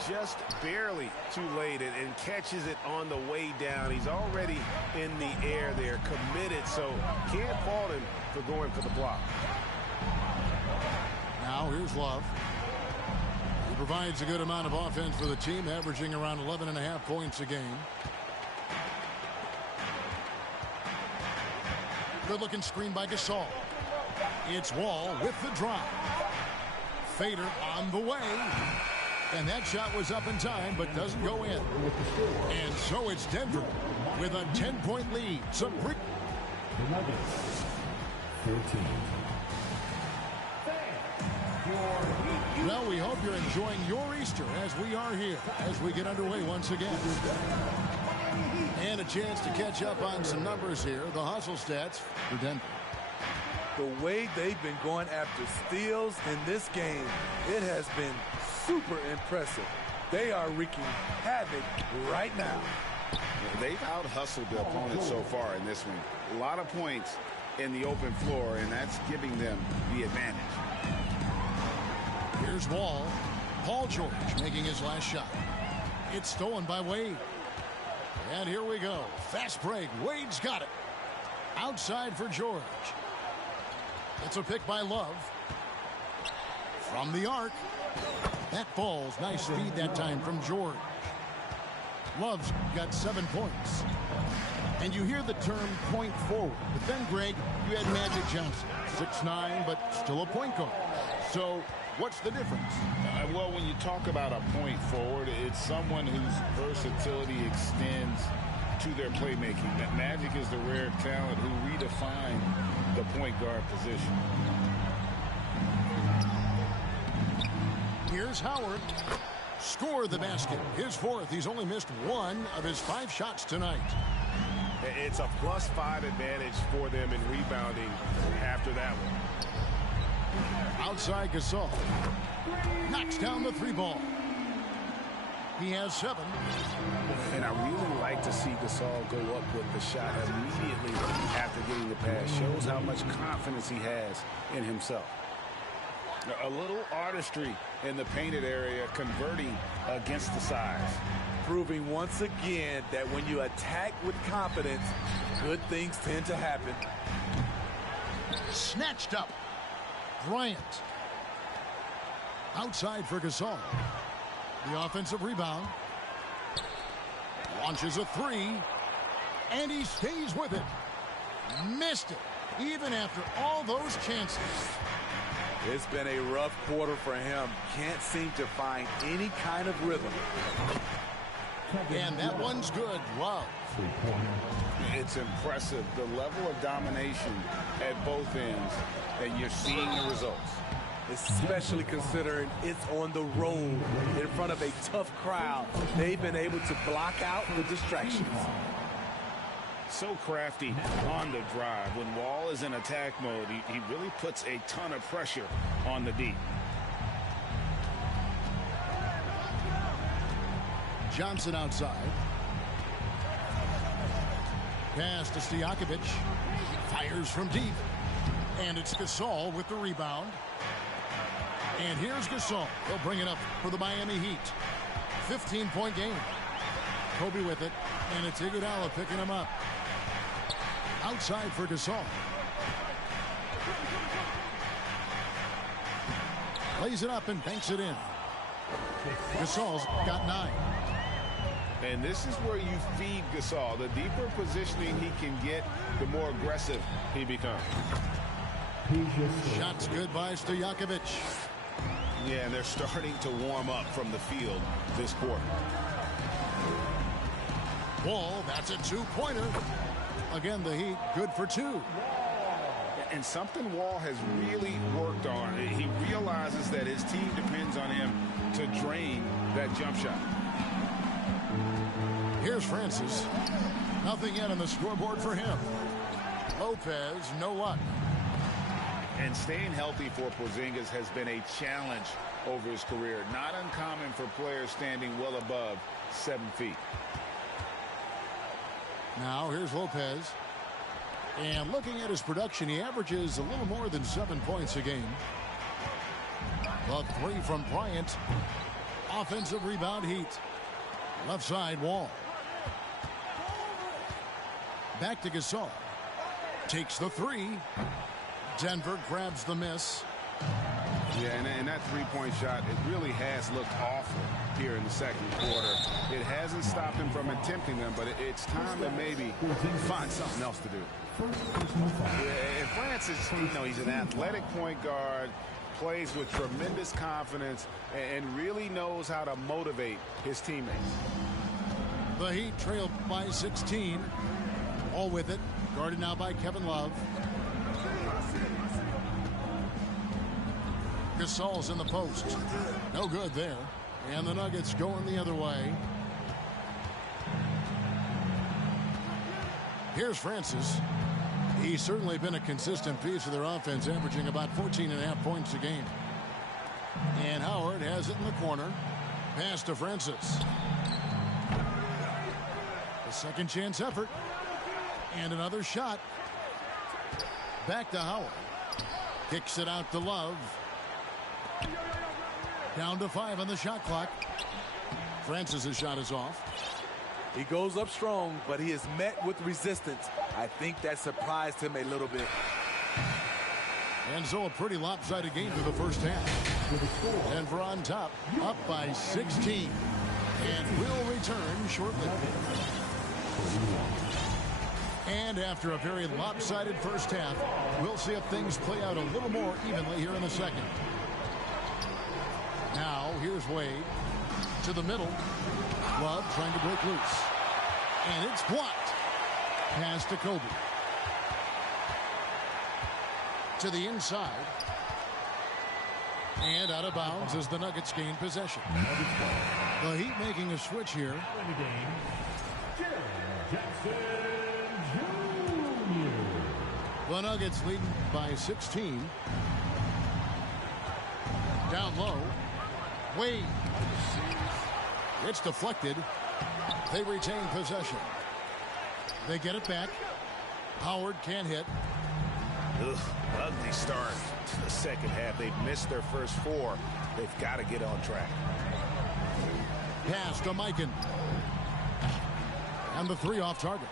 Just barely too late and catches it on the way down. He's already in the air there, committed, so can't fault him for going for the block. Now here's Love. He provides a good amount of offense for the team, averaging around 11.5 points a game. Good-looking screen by Gasol. It's Wall with the drop. Fader on the way. And that shot was up in time, but doesn't go in. And so it's Denver with a 10-point lead. Some brick. The Nuggets, 14. Well, we hope you're enjoying your Easter as we are here as we get underway once again. And a chance to catch up on some numbers here. The hustle stats for Denver. The way they've been going after steals in this game, it has been super impressive. They are wreaking havoc right now. They've out-hustled the opponent so far in this one. A lot of points in the open floor, and that's giving them the advantage. Here's Wall. Paul George making his last shot. It's stolen by Wade. And here we go. Fast break. Wade's got it. Outside for George. It's a pick by Love. From the arc. That falls. Nice speed that time from George. Love's got 7 points. And you hear the term point forward. But then, Greg, you had Magic Johnson. 6'9", but still a point guard. So what's the difference? Well, when you talk about a point forward, it's someone whose versatility extends to their playmaking. That Magic is the rare talent who redefined the point guard position. Here's Howard. Score the basket. His fourth. He's only missed 1 of his 5 shots tonight. It's a +5 advantage for them in rebounding after that one. Outside Gasol. Knocks down the 3 ball. He has 7. And I really like to see Gasol go up with the shot immediately after getting the pass. Shows how much confidence he has in himself. A little artistry in the painted area, converting against the size. Proving once again that when you attack with confidence, good things tend to happen. Snatched up. Bryant. Outside for Gasol. The offensive rebound. Launches a 3. And he stays with it. Missed it. Even after all those chances. It's been a rough quarter for him. Can't seem to find any kind of rhythm. And that one's good. Love. It's impressive, the level of domination at both ends, and you're seeing the results. Especially considering it's on the road in front of a tough crowd. They've been able to block out the distractions. So crafty on the drive. When Wall is in attack mode, he really puts a ton of pressure on the D. Johnson outside. Pass to Stojakovic. Fires from deep. And it's Gasol with the rebound. And here's Gasol. He'll bring it up for the Miami Heat. 15-point game. Kobe with it. And it's Iguodala picking him up. Outside for Gasol. Lays it up and banks it in. Gasol's got 9. And this is where you feed Gasol. The deeper positioning he can get, the more aggressive he becomes. Shots good by Stojakovic. Yeah, and they're starting to warm up from the field this quarter. Wall, that's a 2-pointer. Again, the Heat good for 2. And something Wall has really worked on. He realizes that his team depends on him to drain that jump shot. Here's Francis. Nothing yet on the scoreboard for him. Lopez, no luck. And staying healthy for Porzingis has been a challenge over his career. Not uncommon for players standing well above 7 feet. Now here's Lopez. And looking at his production, he averages a little more than 7 points a game. The three from Bryant. Offensive rebound Heat. Left side Wall. Back to Gasol. Takes the three. Denver grabs the miss. Yeah, and that three-point shot, it really has looked awful here in the second quarter. It hasn't stopped him from attempting them, but it's time to maybe find something else to do. Yeah, and Francis, he's an athletic point guard, plays with tremendous confidence, and really knows how to motivate his teammates. The Heat trail by 16. All with it. Guarded now by Kevin Love. Gasol's in the post. No good there. And the Nuggets going the other way. Here's Francis. He's certainly been a consistent piece of their offense, averaging about 14.5 points a game. And Howard has it in the corner. Pass to Francis. A second chance effort. And another shot. Back to Howard. Kicks it out to Love. Down to 5 on the shot clock. Francis' shot is off. He goes up strong, but he is met with resistance. I think that surprised him a little bit. And so a pretty lopsided game through the first half. Denver on top, up by 16. And will return shortly. And after a very lopsided first half, we'll see if things play out a little more evenly here in the second. Now, here's Wade to the middle. Love trying to break loose. And it's blocked. Pass to Kobe. To the inside. And out of bounds as the Nuggets gain possession. The Heat making a switch here. The Nuggets leading by 16. Down low. Wade. It's deflected. They retain possession. They get it back. Howard can't hit. Ugly start to the second half. They've missed their first 4. They've got to get on track. Pass to Mikan. And the 3 off target.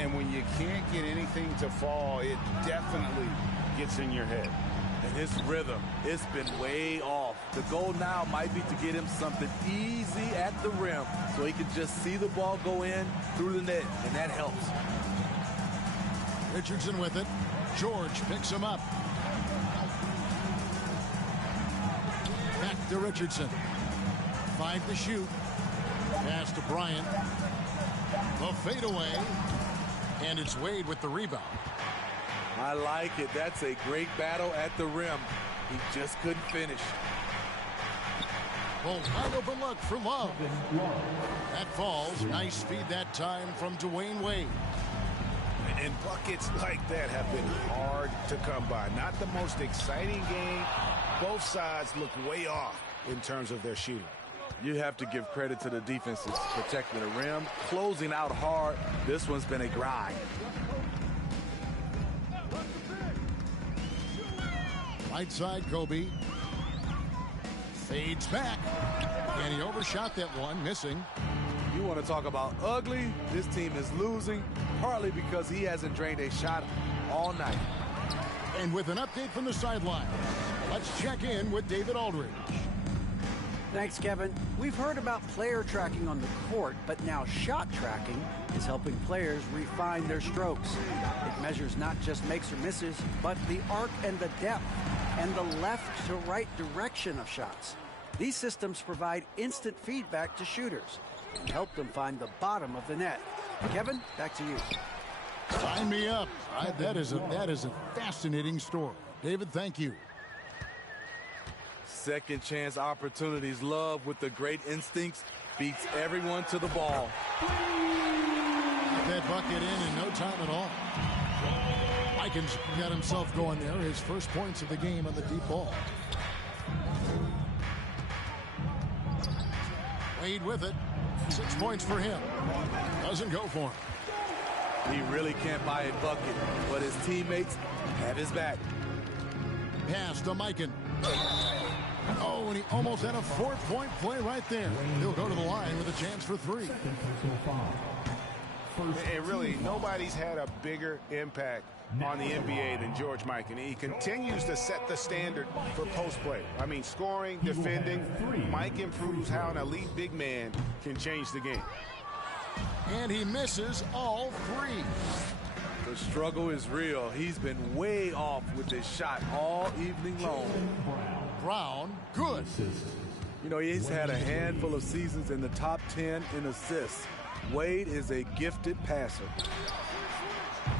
And when you can't get anything to fall, it definitely gets in your head. And his rhythm, it's been way off. The goal now might be to get him something easy at the rim so he can just see the ball go in through the net, and that helps. Richardson with it. George picks him up. Back to Richardson. 5 to shoot. Pass to Bryant. The fadeaway. And it's Wade with the rebound. I like it. That's a great battle at the rim. He just couldn't finish. Well, wide open look for Love. That falls. Nice feed that time from Dwayne Wade. And buckets like that have been hard to come by. Not the most exciting game. Both sides look way off in terms of their shooting. You have to give credit to the defenses, protecting the rim, closing out hard. This one's been a grind. Right side, Kobe. Fades back. And he overshot that one, missing. You want to talk about ugly? This team is losing, partly because he hasn't drained a shot all night. And with an update from the sideline, let's check in with David Aldridge. Thanks, Kevin. We've heard about player tracking on the court, but now shot tracking is helping players refine their strokes. It measures not just makes or misses, but the arc and the depth and the left to right direction of shots. These systems provide instant feedback to shooters and help them find the bottom of the net. Kevin, back to you. Sign me up. That is a fascinating story. David, thank you. Second chance opportunities. Love with the great instincts. Beats everyone to the ball. That bucket in no time at all. Mikan's got himself going there. His first points of the game on the deep ball. Wade with it. 6 points for him. Doesn't go for him. He really can't buy a bucket, but his teammates have his back. Pass to Mikan. Oh, and he almost had a 4-point play right there. He'll go to the line with a chance for 3. And really, nobody's had a bigger impact on the NBA than George Mikan. He continues to set the standard for post play. I mean, scoring, defending. Mike improves how an elite big man can change the game. And he misses all 3. The struggle is real. He's been way off with his shot all evening long. Brown, good. You know, he's had a handful of seasons in the top 10 in assists. Wade is a gifted passer.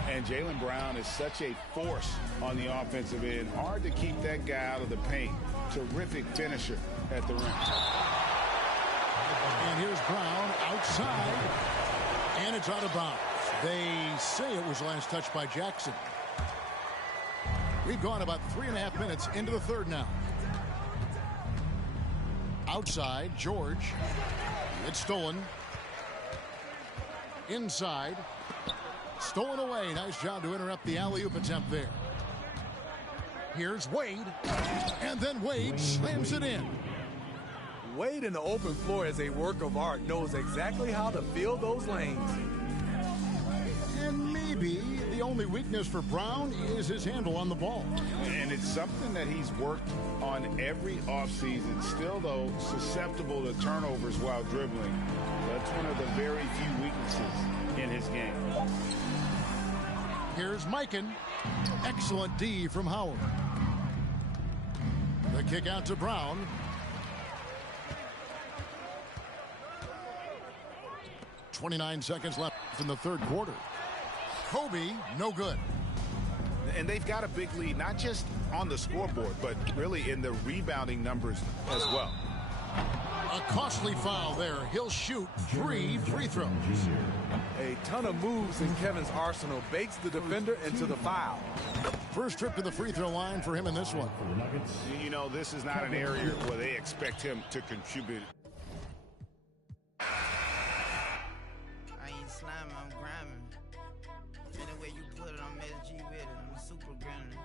And Jaylen Brown is such a force on the offensive end. Hard to keep that guy out of the paint. Terrific finisher at the rim. And here's Brown outside. And it's out of bounds. They say it was last touched by Jackson. We've gone about 3.5 minutes into the third now. Outside, George. It's stolen. Inside. Stolen away. Nice job to interrupt the alley-oop attempt there. Here's Wade. And then Wade slams it in. Wade in the open floor is a work of art. Knows exactly how to fill those lanes. And maybe the only weakness for Brown is his handle on the ball. And it's something that he's worked on every offseason. Still, though, susceptible to turnovers while dribbling. That's one of the very few weaknesses in his game. Here's Mikan. Excellent D from Howard. The kick out to Brown. 29 seconds left in the third quarter. Kobe, no good. And they've got a big lead, not just on the scoreboard, but really in the rebounding numbers as well. A costly foul there. He'll shoot 3 free throws. A ton of moves in Kevin's arsenal bakes the defender into the foul. First trip to the free throw line for him in this one. You know, this is not an area where they expect him to contribute. I ain't slime, I'm grinding. Any way you put it, I'm SG with it. I'm a super grinner.